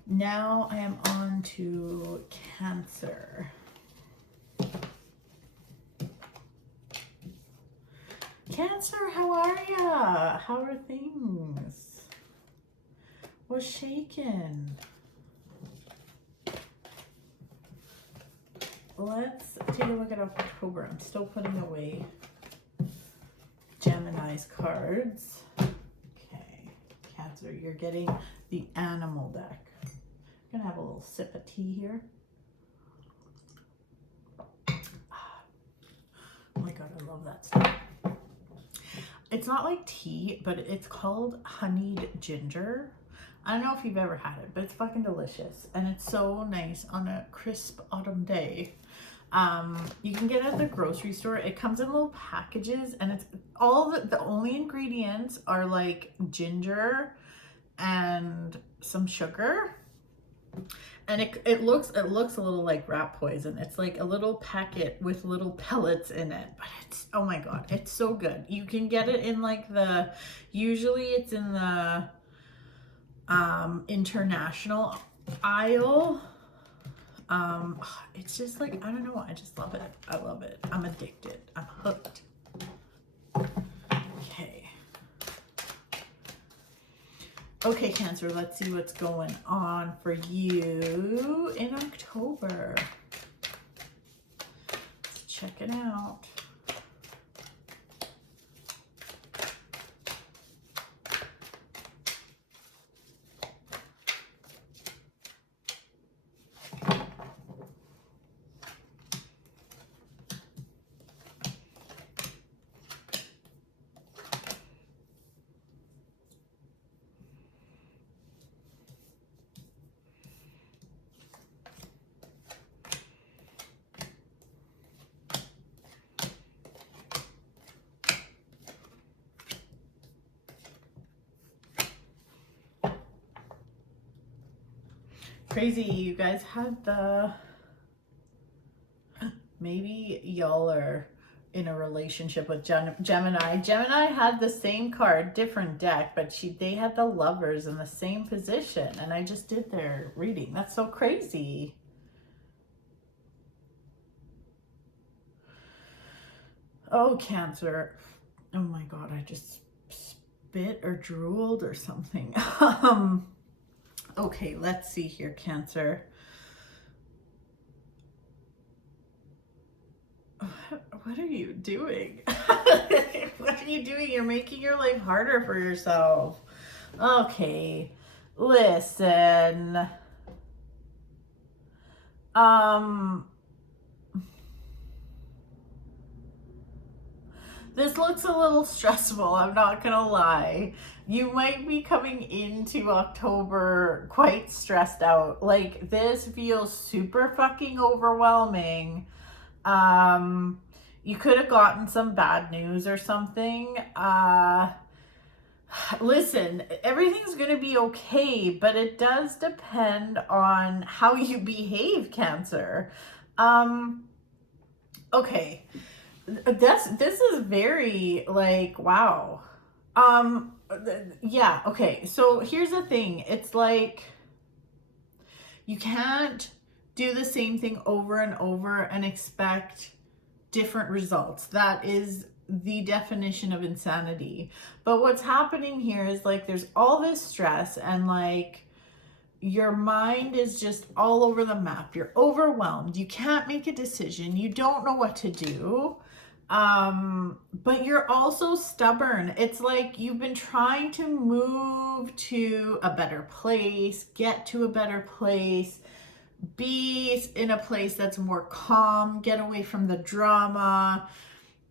Now I am on to Cancer. Cancer, how are ya? How are things? What's shaking? Let's take a look at October. I'm still putting away Gemini's cards. Okay, Cancer, you're getting the animal deck. I'm gonna have a little sip of tea here. Oh my God, I love that stuff. It's not like tea, but it's called honeyed ginger. I don't know if you've ever had it, but it's fucking delicious. And it's so nice on a crisp autumn day. You can get it at the grocery store. It comes in little packages, and it's all the only ingredients are like ginger and some sugar. And it looks a little like rat poison. It's like a little packet with little pellets in it, but it's, oh my God, it's so good. You can get it in like usually it's in the international aisle. It's just like, I don't know, I just love it. I love it. I'm addicted. I'm hooked. Okay, Cancer, let's see what's going on for you in October. Let's check it out. Crazy, you guys had maybe y'all are in a relationship with Gemini. Gemini had the same card, different deck, but they had the lovers in the same position, and I just did their reading. That's so crazy. Oh, Cancer. Oh my God, I just spit or drooled or something. Okay, let's see here, Cancer. What are you doing? What are you doing? You're making your life harder for yourself. Okay, listen. This looks a little stressful, I'm not gonna lie. You might be coming into October quite stressed out. Like, this feels super fucking overwhelming. You could have gotten some bad news or something. Listen, everything's gonna be okay, but it does depend on how you behave, Cancer. Okay. This is very like, wow. Yeah, okay. So here's the thing. It's like you can't do the same thing over and over and expect different results. That is the definition of insanity. But what's happening here is like there's all this stress, and like your mind is just all over the map. You're overwhelmed. You can't make a decision. You don't know what to do. But you're also stubborn. It's like you've been trying to move to a better place, get to a better place, be in a place that's more calm, get away from the drama.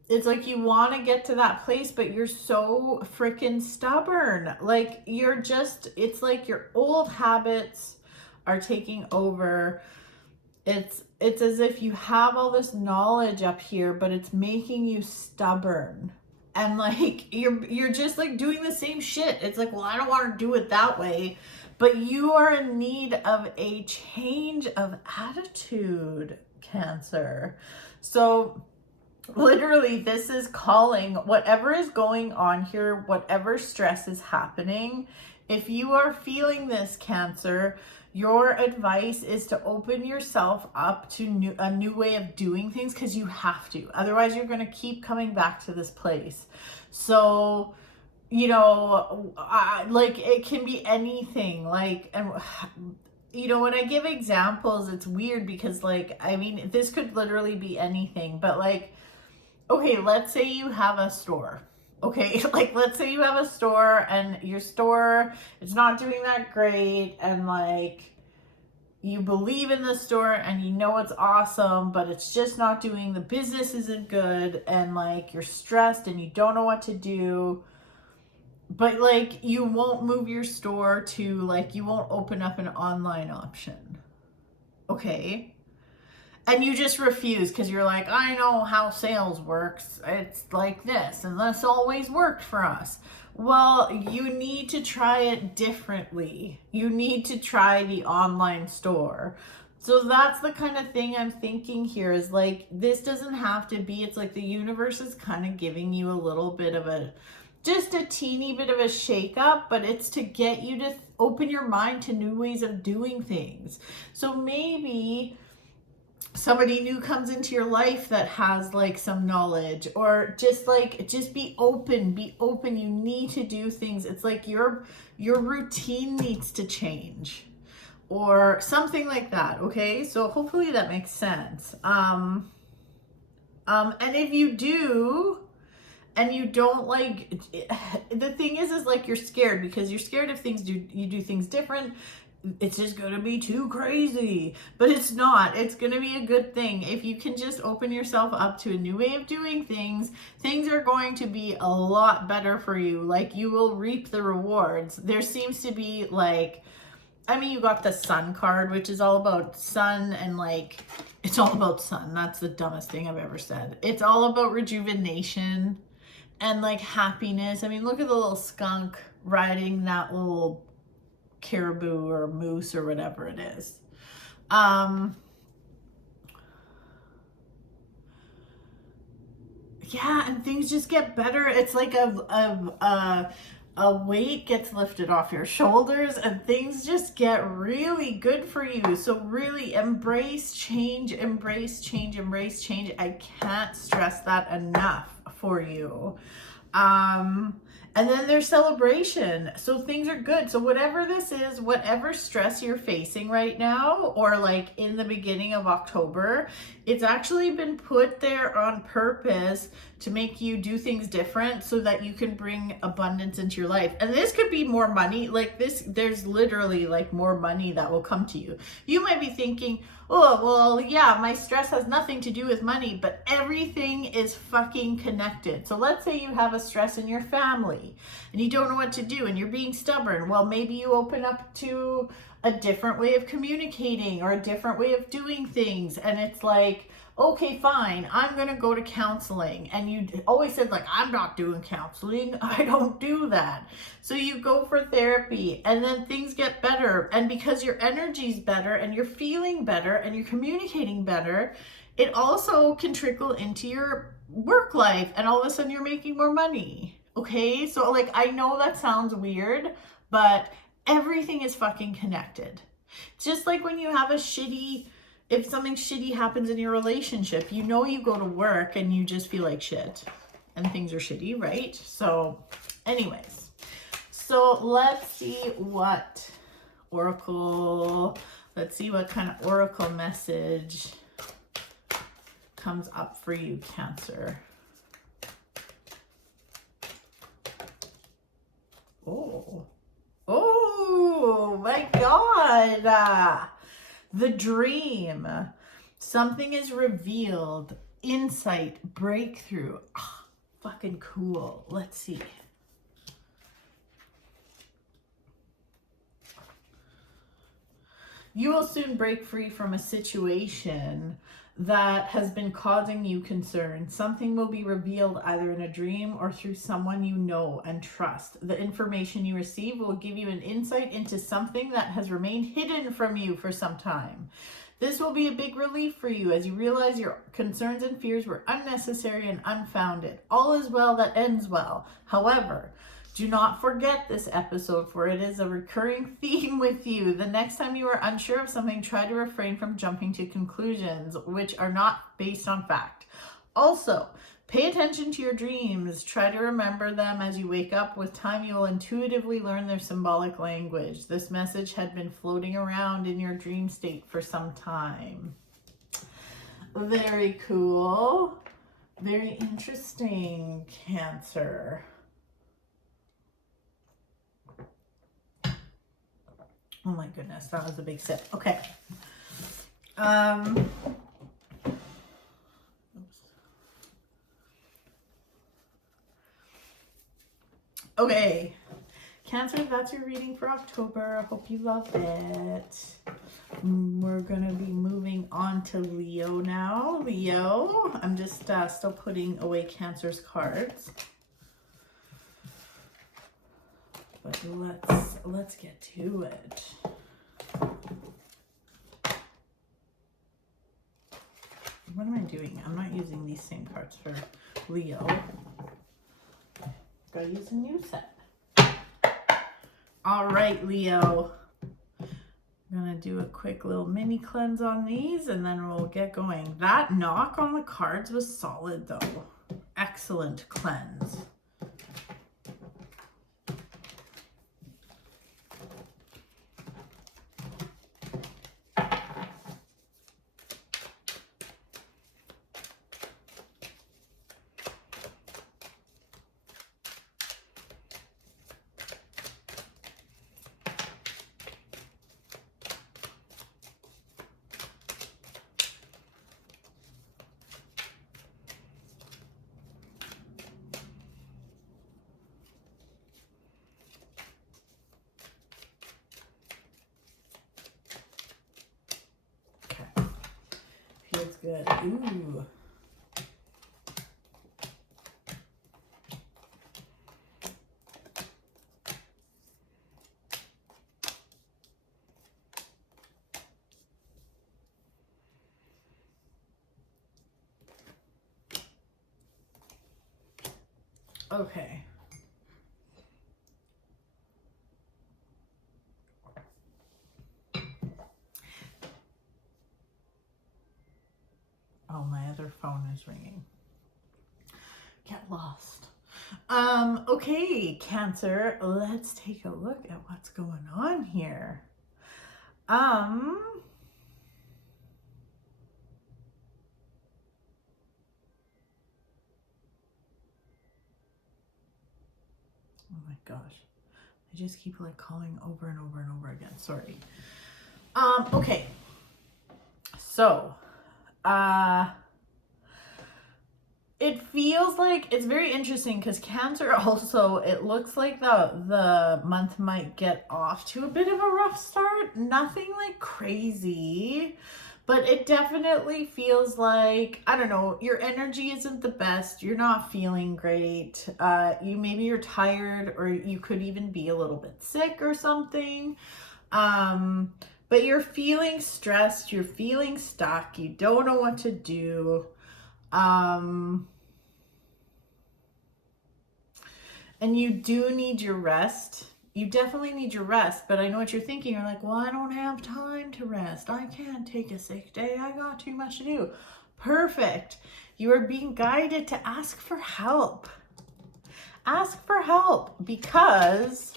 It's like you want to get to that place, but you're so freaking stubborn. Like you're just, it's like your old habits are taking over. It's as if you have all this knowledge up here, but it's making you stubborn. And like you're just like doing the same shit. It's like, well, I don't want to do it that way. But you are in need of a change of attitude, Cancer. So literally, this is calling whatever is going on here, whatever stress is happening. If you are feeling this, Cancer, your advice is to open yourself up to a new way of doing things, because you have to. Otherwise, you're going to keep coming back to this place. So, you know, like it can be anything. Like, and you know, when I give examples, it's weird because, like, I mean, this could literally be anything, but like, okay, let's say you have a store. Okay, like let's say you have a store and your store is not doing that great, and like you believe in the store and you know it's awesome, but it's just not doing, the business isn't good, and like you're stressed and you don't know what to do. But like you won't move your store to, like, you won't open up an online option. Okay? And you just refuse because you're like, I know how sales works. It's like this, and this always worked for us. Well, you need to try it differently. You need to try the online store. So that's the kind of thing I'm thinking here, is like, this doesn't have to be, it's like the universe is kind of giving you a little bit of a, just a teeny bit of a shake up, but it's to get you to open your mind to new ways of doing things. So maybe somebody new comes into your life that has like some knowledge, or just like, just be open. You need to do things. It's like your routine needs to change or something like that. Okay, so hopefully that makes sense. And if you do and you don't like, the thing is like you're scared because you're scared if you do things different, it's just going to be too crazy. But it's not. It's going to be a good thing. If you can just open yourself up to a new way of doing things, things are going to be a lot better for you. Like, you will reap the rewards. There seems to be like, I mean, you got the sun card, which is all about sun, and like, it's all about sun. That's the dumbest thing I've ever said. It's all about rejuvenation and like happiness. I mean, look at the little skunk riding that little caribou or moose or whatever it is. Yeah, and things just get better. It's like a weight gets lifted off your shoulders and things just get really good for you. So really embrace change, embrace change, embrace change. I can't stress that enough for you. And then there's celebration. So things are good. So whatever this is, whatever stress you're facing right now, or like in the beginning of October, it's actually been put there on purpose to make you do things different so that you can bring abundance into your life. And this could be more money. Like this, there's literally like more money that will come to you. You might be thinking, oh, well, yeah, my stress has nothing to do with money, but everything is fucking connected. So let's say you have a stress in your family and you don't know what to do and you're being stubborn. Well, maybe you open up to a different way of communicating or a different way of doing things. And it's like, okay, fine, I'm going to go to counseling. And you always said like, I'm not doing counseling. I don't do that. So you go for therapy and then things get better. And because your energy's better and you're feeling better and you're communicating better, it also can trickle into your work life. And all of a sudden you're making more money. Okay. So like, I know that sounds weird, but everything is fucking connected. Just like when you have if something shitty happens in your relationship, you know, you go to work and you just feel like shit and things are shitty, right? So anyways, so let's see what kind of oracle message comes up for you, Cancer. Oh my God. The dream. Something is revealed. Insight, breakthrough. Oh, fucking cool. Let's see. You will soon break free from a situation that has been causing you concern. Something will be revealed either in a dream or through someone you know and trust. The information you receive will give you an insight into something that has remained hidden from you for some time. This will be a big relief for you as you realize your concerns and fears were unnecessary and unfounded. All is well that ends well. However, do not forget this episode, for it is a recurring theme with you. The next time you are unsure of something, try to refrain from jumping to conclusions which are not based on fact. Also, pay attention to your dreams. Try to remember them as you wake up. With time, you will intuitively learn their symbolic language. This message had been floating around in your dream state for some time. Very cool. Very interesting, Cancer. Oh my goodness, that was a big sip. Okay. Okay. Cancer, that's your reading for October. I hope you love it. We're going to be moving on to Leo now. Leo, I'm just still putting away Cancer's cards. But let's get to it. What am I doing? I'm not using these same cards for Leo. Gotta use a new set. All right, Leo. I'm gonna do a quick little mini cleanse on these and then we'll get going. That knock on the cards was solid though. Excellent cleanse. Feels good. Ooh. Okay. Oh, my other phone is ringing. Get lost. Okay, Cancer, let's take a look at what's going on here. Oh my gosh. I just keep like calling over and over and over again. Sorry. Okay. So, it feels like it's very interesting because Cancer also, it looks like the month might get off to a bit of a rough start. Nothing like crazy, but it definitely feels like, I don't know, your energy isn't the best. You're not feeling great. Maybe you're tired, or you could even be a little bit sick or something. But you're feeling stressed. You're feeling stuck. You don't know what to do. And you do need your rest. You definitely need your rest, but I know what you're thinking. You're like, well, I don't have time to rest. I can't take a sick day. I got too much to do. Perfect. You are being guided to ask for help. Ask for help because,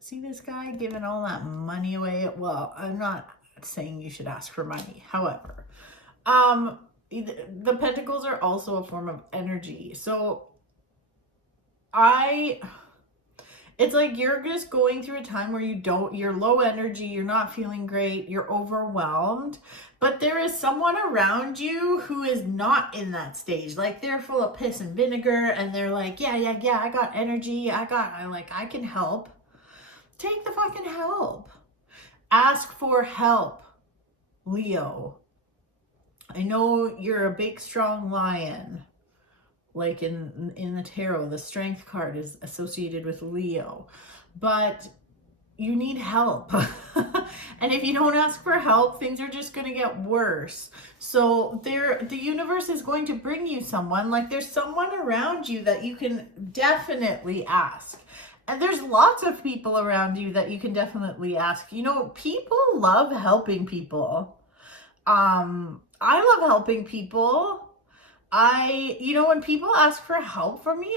see this guy giving all that money away? Well, I'm not saying you should ask for money. However, the pentacles are also a form of energy. So It's like you're just going through a time where you're low energy, you're not feeling great, you're overwhelmed, but there is someone around you who is not in that stage. Like they're full of piss and vinegar and they're like, yeah, I got energy, I can help. Take the fucking help. Ask for help, Leo. I know you're a big, strong lion. Like in the tarot, the strength card is associated with Leo, but you need help. And if you don't ask for help, things are just going to get worse. So the universe is going to bring you someone. Like there's someone around you that you can definitely ask. And there's lots of people around you that you can definitely ask. You know, people love helping people. I love helping people. When people ask for help from me,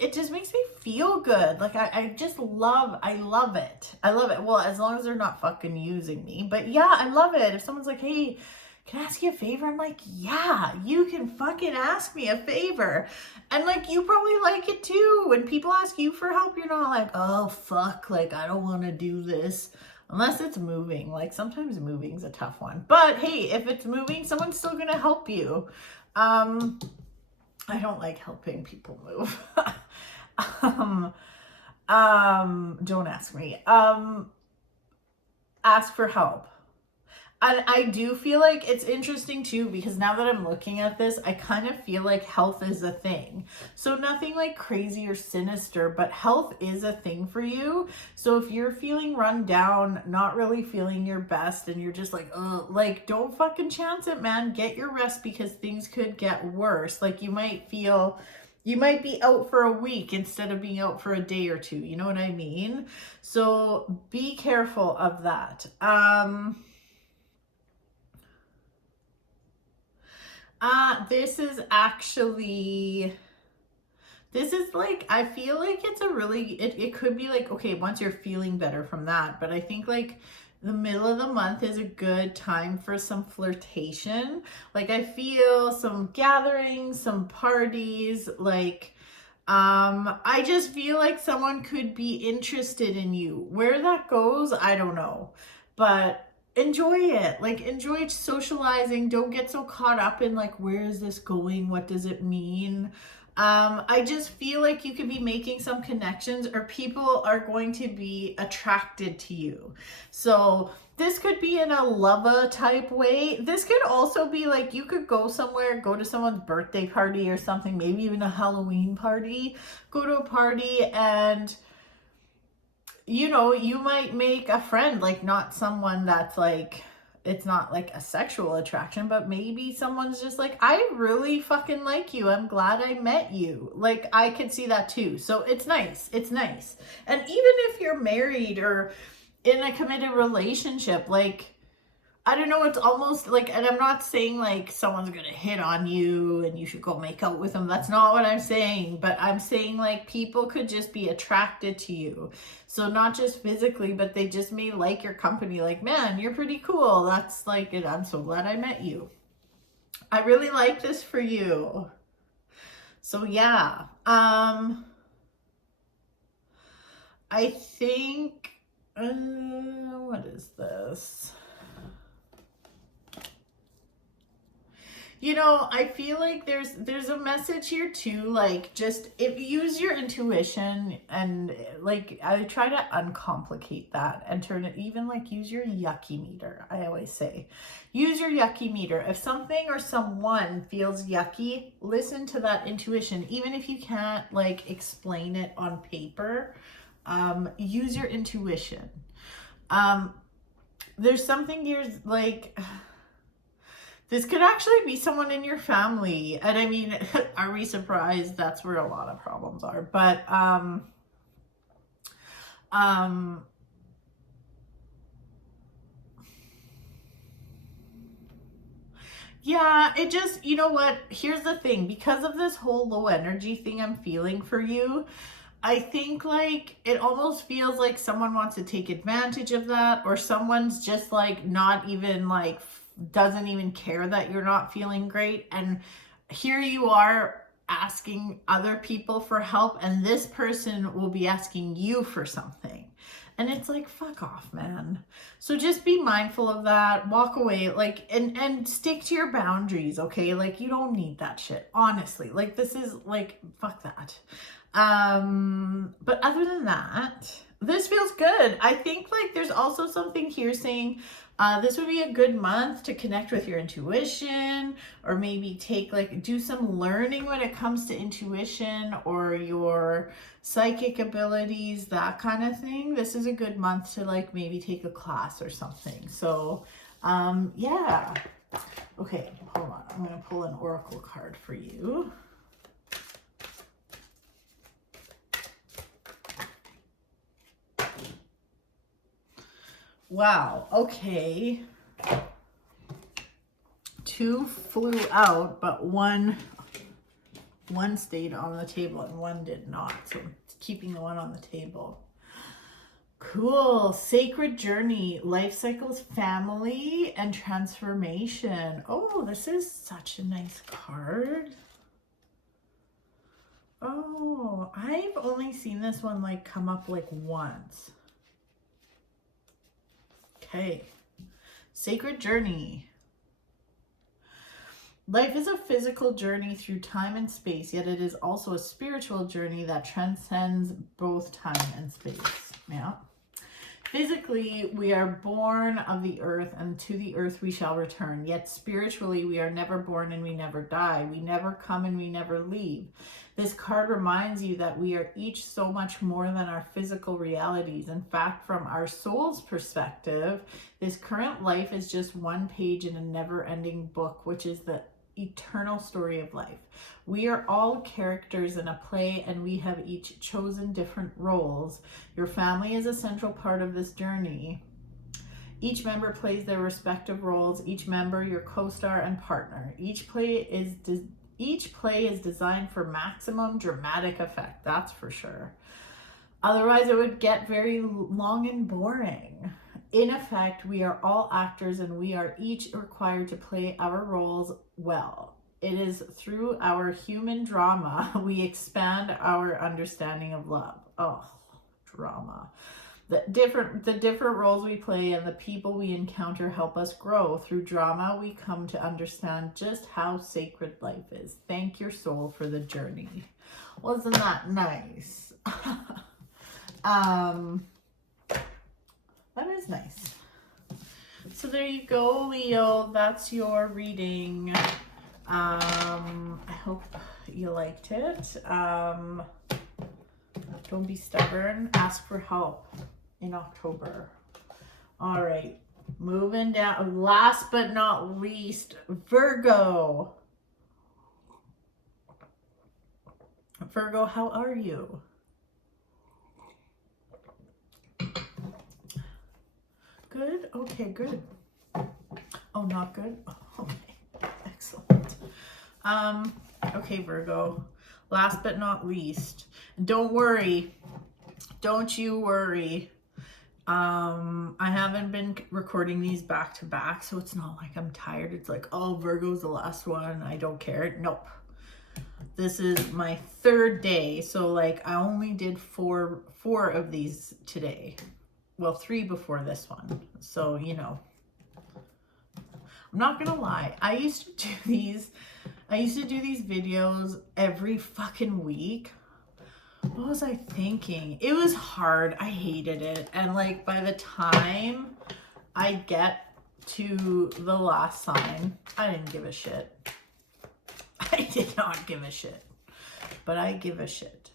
it just makes me feel good. Like I love it. I love it. Well, as long as they're not fucking using me. But yeah, I love it. If someone's like, hey, can I ask you a favor? I'm like, yeah, you can fucking ask me a favor. And like, you probably like it too. When people ask you for help, you're not like, oh fuck, like I don't want to do this. Unless it's moving. Like sometimes moving's a tough one. But hey, if it's moving, someone's still gonna help you. I don't like helping people move. Don't ask me. Ask for help. And I do feel like it's interesting too, because now that I'm looking at this, I kind of feel like health is a thing. So nothing like crazy or sinister, but health is a thing for you. So if you're feeling run down, not really feeling your best, and you're just like, oh, like don't fucking chance it, man. Get your rest, because things could get worse. Like you might be out for a week instead of being out for a day or two. You know what I mean? So be careful of that. This is like, I feel like it's it could be like, okay, once you're feeling better from that, but I think like the middle of the month is a good time for some flirtation. Like I feel some gatherings, some parties, like, I just feel like someone could be interested in you. Where that goes, I don't know, but enjoy it. Like enjoy socializing. Don't get so caught up in like, where is this going? What does it mean? I just feel like you could be making some connections, or people are going to be attracted to you. So this could be in a lover type way. This could also be like, you could go somewhere, go to someone's birthday party or something, maybe even a Halloween party, go to a party, and you might make a friend, like not someone that's like, it's not like a sexual attraction, but maybe someone's just like, I really fucking like you. I'm glad I met you. Like I could see that too. So it's nice. It's nice. And even if you're married or in a committed relationship, like, I don't know, it's almost like, and I'm not saying like someone's gonna hit on you and you should go make out with them. That's not what I'm saying. But I'm saying like people could just be attracted to you. So not just physically, but they just may like your company. Like, man, you're pretty cool. That's like it. I'm so glad I met you. I really like this for you. So yeah. I think, what is this? I feel like there's a message here too, like just if you use your intuition, and like I try to uncomplicate that and turn it, even like use your yucky meter. I always say, use your yucky meter. If something or someone feels yucky, listen to that intuition. Even if you can't like explain it on paper, use your intuition. There's something you're like, this could actually be someone in your family. And I mean, are we surprised? That's where a lot of problems are. But, yeah, it just, you know what? Here's the thing. Because of this whole low energy thing I'm feeling for you, I think like it almost feels like someone wants to take advantage of that, or someone's just like not even like, doesn't even care that you're not feeling great. And here you are asking other people for help, and this person will be asking you for something. And it's like, fuck off, man. So just be mindful of that. Walk away, like, and stick to your boundaries, okay? Like, you don't need that shit, honestly. Like, this is like, fuck that. But other than that, this feels good. I think like there's also something here saying this would be a good month to connect with your intuition, or maybe do some learning when it comes to intuition or your psychic abilities, that kind of thing. This is a good month to like maybe take a class or something. So yeah. Okay, hold on. I'm going to pull an oracle card for you. Wow, okay. 2 flew out, but one stayed on the table and one did not. So I'm keeping the one on the table. Cool. Sacred journey, life cycles, family, and transformation. Oh, this is such a nice card. Oh, I've only seen this one like come up like once. Okay. Sacred journey. Life is a physical journey through time and space, yet it is also a spiritual journey that transcends both time and space. Yeah. Physically, we are born of the earth, and to the earth we shall return. Yet spiritually, we are never born and we never die. We never come and we never leave. This card reminds you that we are each so much more than our physical realities. In fact, from our soul's perspective, this current life is just one page in a never-ending book, which is the eternal story of life. We are all characters in a play, and we have each chosen different roles. Your family is a central part of this journey. Each member plays their respective roles, each member your co-star and partner. Each play is designed for maximum dramatic effect, that's for sure. Otherwise, it would get very long and boring. In effect, we are all actors, and we are each required to play our roles well. It is through our human drama we expand our understanding of love. Oh, drama. The different roles we play and the people we encounter help us grow. Through drama, we come to understand just how sacred life is. Thank your soul for the journey. Wasn't that nice? That is nice. So there you go, Leo. That's your reading. I hope you liked it. Don't be stubborn. Ask for help in October. All right. Moving down. Last but not least, Virgo. Virgo, how are you? Good? Okay, good. Oh, not good? Oh, okay. Excellent. Okay, Virgo. Last but not least, don't worry. Don't you worry. I haven't been recording these back to back, so it's not like I'm tired. It's like, oh, Virgo's the last one. I don't care. Nope. This is my 3rd day, so like I only did four of these today. Well, 3 before this one. So, you know, I'm not gonna lie. I used to do these videos every fucking week. What was I thinking? It was hard. I hated it. And like by the time I get to the last sign, I didn't give a shit. I did not give a shit. But I give a shit.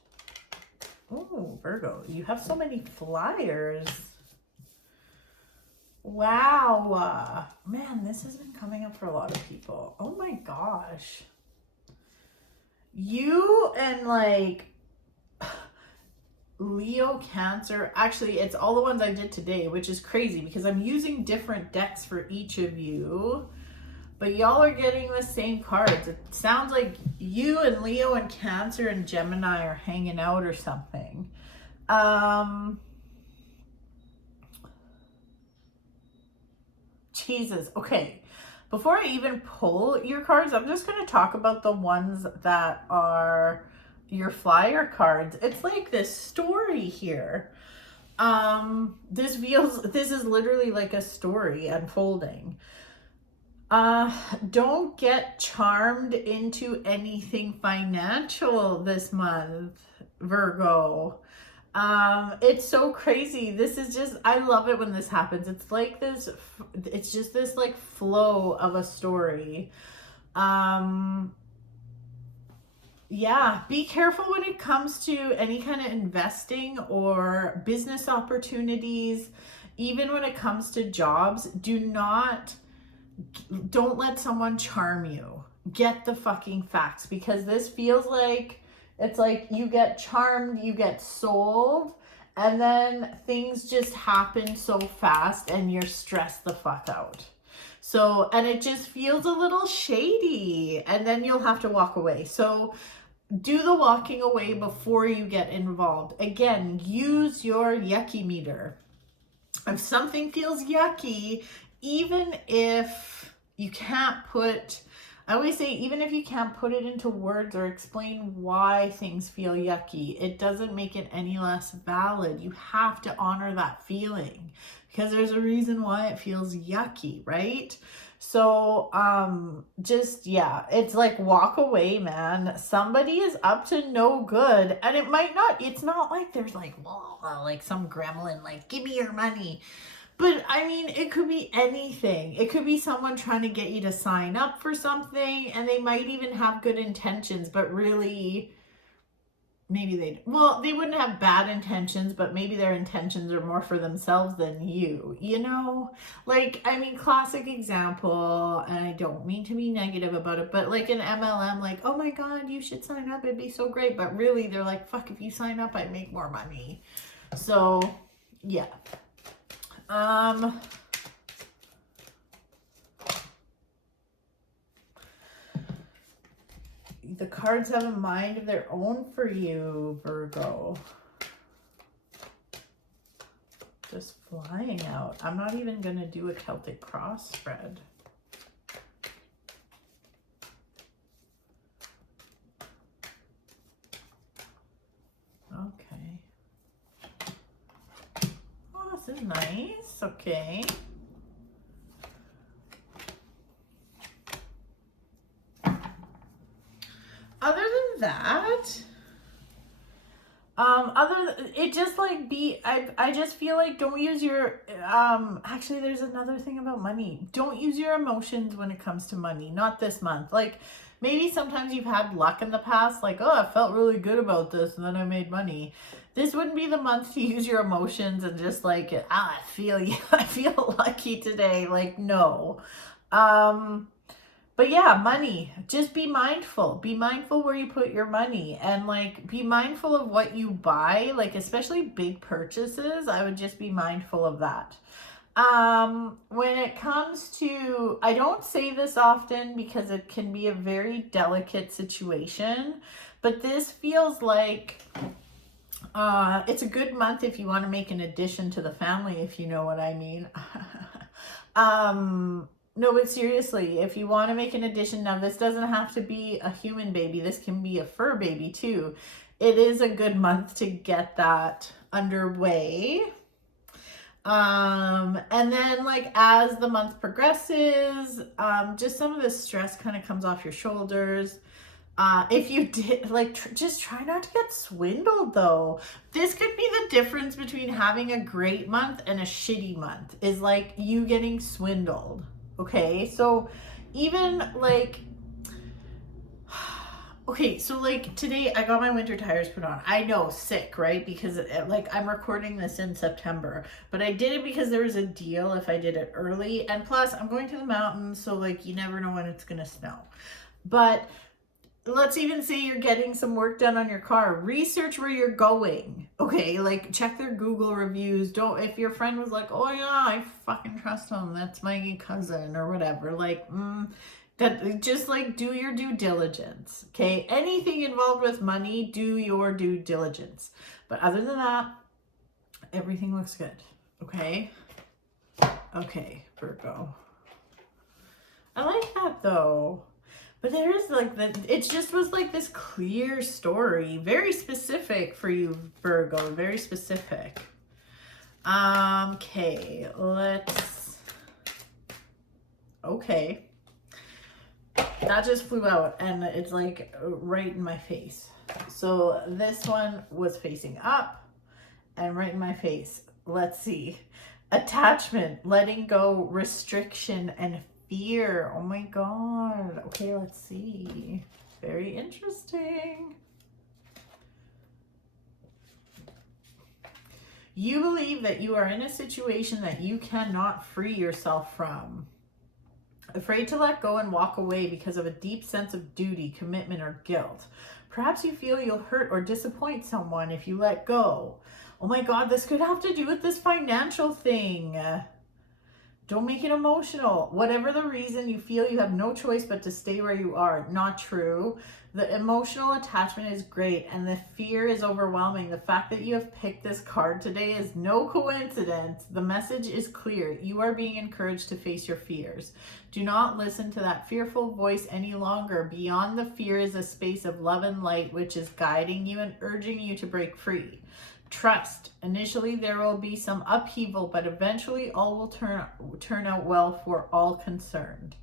Oh, Virgo, you have so many flyers. Wow. Man, this has been coming up for a lot of people. Oh my gosh. You and like Leo, Cancer. Actually, it's all the ones I did today, which is crazy because I'm using different decks for each of you. But y'all are getting the same cards. It sounds like you and Leo and Cancer and Gemini are hanging out or something. Jesus. Okay. before I even pull your cards, I'm just going to talk about the ones that are your flyer cards. It's like this story here. This is literally like a story unfolding. Don't get charmed into anything financial this month, Virgo. It's so crazy. This is just, I love it when this happens. It's like this, it's just this like flow of a story. Yeah, be careful when it comes to any kind of investing or business opportunities. Even when it comes to jobs, don't let someone charm you. Get the fucking facts, because this feels like it's like you get charmed, you get sold, and then things just happen so fast and you're stressed the fuck out. So, and it just feels a little shady, and then you'll have to walk away. So do the walking away before you get involved. Again, use your yucky meter. If something feels yucky, even if you can't put, I always say, even if you can't put it into words or explain why things feel yucky, it doesn't make it any less valid. You have to honor that feeling because there's a reason why it feels yucky, right? So, yeah, it's like walk away, man. Somebody is up to no good, and it's not like there's like, whoa, like some gremlin, like, give me your money. But I mean, it could be anything. It could be someone trying to get you to sign up for something, and they might even have good intentions, but really, maybe they wouldn't have bad intentions, but maybe their intentions are more for themselves than you, Like, I mean, classic example, and I don't mean to be negative about it, but like an MLM, like, oh my God, you should sign up. It'd be so great. But really, they're like, fuck, if you sign up, I make more money. So, yeah. The cards have a mind of their own for you, Virgo. Just flying out. I'm not even going to do a Celtic cross spread. Okay. Oh, this is nice. Okay. Other than that, I just feel like don't use your, actually there's another thing about money. Don't use your emotions when it comes to money. Not this month. Like, maybe sometimes you've had luck in the past, like, oh, I felt really good about this and then I made money. This wouldn't be the month to use your emotions and just like, I feel lucky today. Like, no. But yeah, money, just be mindful. Be mindful where you put your money, and like be mindful of what you buy, like especially big purchases. I would just be mindful of that. When it comes to, I don't say this often because it can be a very delicate situation, but this feels like it's a good month if you want to make an addition to the family, if you know what I mean. No, but seriously, if you want to make an addition, now this doesn't have to be a human baby. This can be a fur baby too. It is a good month to get that underway. And then like as the month progresses, just some of the stress kind of comes off your shoulders. If you did, like, just try not to get swindled though. This could be the difference between having a great month and a shitty month, is like you getting swindled. Okay, so even like, okay, so like today I got my winter tires put on. I know, sick, right? Because like I'm recording this in September, but I did it because there was a deal if I did it early. And plus I'm going to the mountains, so like you never know when it's gonna snow. But let's even say you're getting some work done on your car. Research where you're going. Okay, like check their Google reviews. If your friend was like, oh yeah, I fucking trust him, that's my cousin or whatever, like, that just like do your due diligence. Okay, anything involved with money, do your due diligence. But other than that, everything looks good. Okay, Virgo. I like that though. But there is like it just was like this clear story, very specific for you, Virgo, very specific. Okay, okay. That just flew out and it's like right in my face. So this one was facing up and right in my face. Let's see. Attachment, letting go, restriction, and fear. Oh my God. Okay, let's see. Very interesting. You believe that you are in a situation that you cannot free yourself from. Afraid to let go and walk away because of a deep sense of duty, commitment, or guilt. Perhaps you feel you'll hurt or disappoint someone if you let go. Oh my God, this could have to do with this financial thing. Don't make it emotional. Whatever the reason, you feel you have no choice but to stay where you are. Not true. The emotional attachment is great and the fear is overwhelming. The fact that you have picked this card today is no coincidence. The message is clear. You are being encouraged to face your fears. Do not listen to that fearful voice any longer. Beyond the fear is a space of love and light which is guiding you and urging you to break free. Trust. Initially, there will be some upheaval, but eventually all will turn out well for all concerned.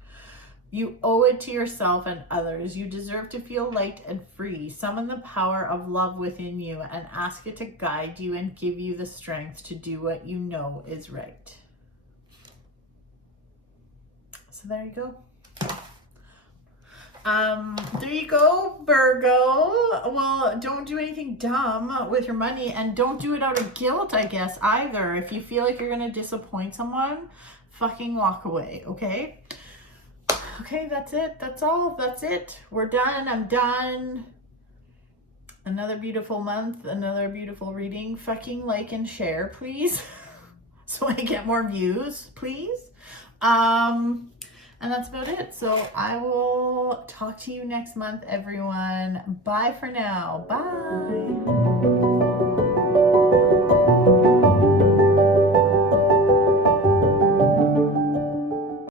You owe it to yourself and others. You deserve to feel light and free. Summon the power of love within you and ask it to guide you and give you the strength to do what you know is right. So there you go. There you go, Virgo. Well, don't do anything dumb with your money and don't do it out of guilt, I guess, either. If you feel like you're going to disappoint someone, fucking walk away, okay? Okay, that's it. That's all. That's it. We're done. I'm done. Another beautiful month, another beautiful reading. Fucking like and share, please. So I get more views, please. And that's about it. So I will talk to you next month, everyone. Bye for now. Bye.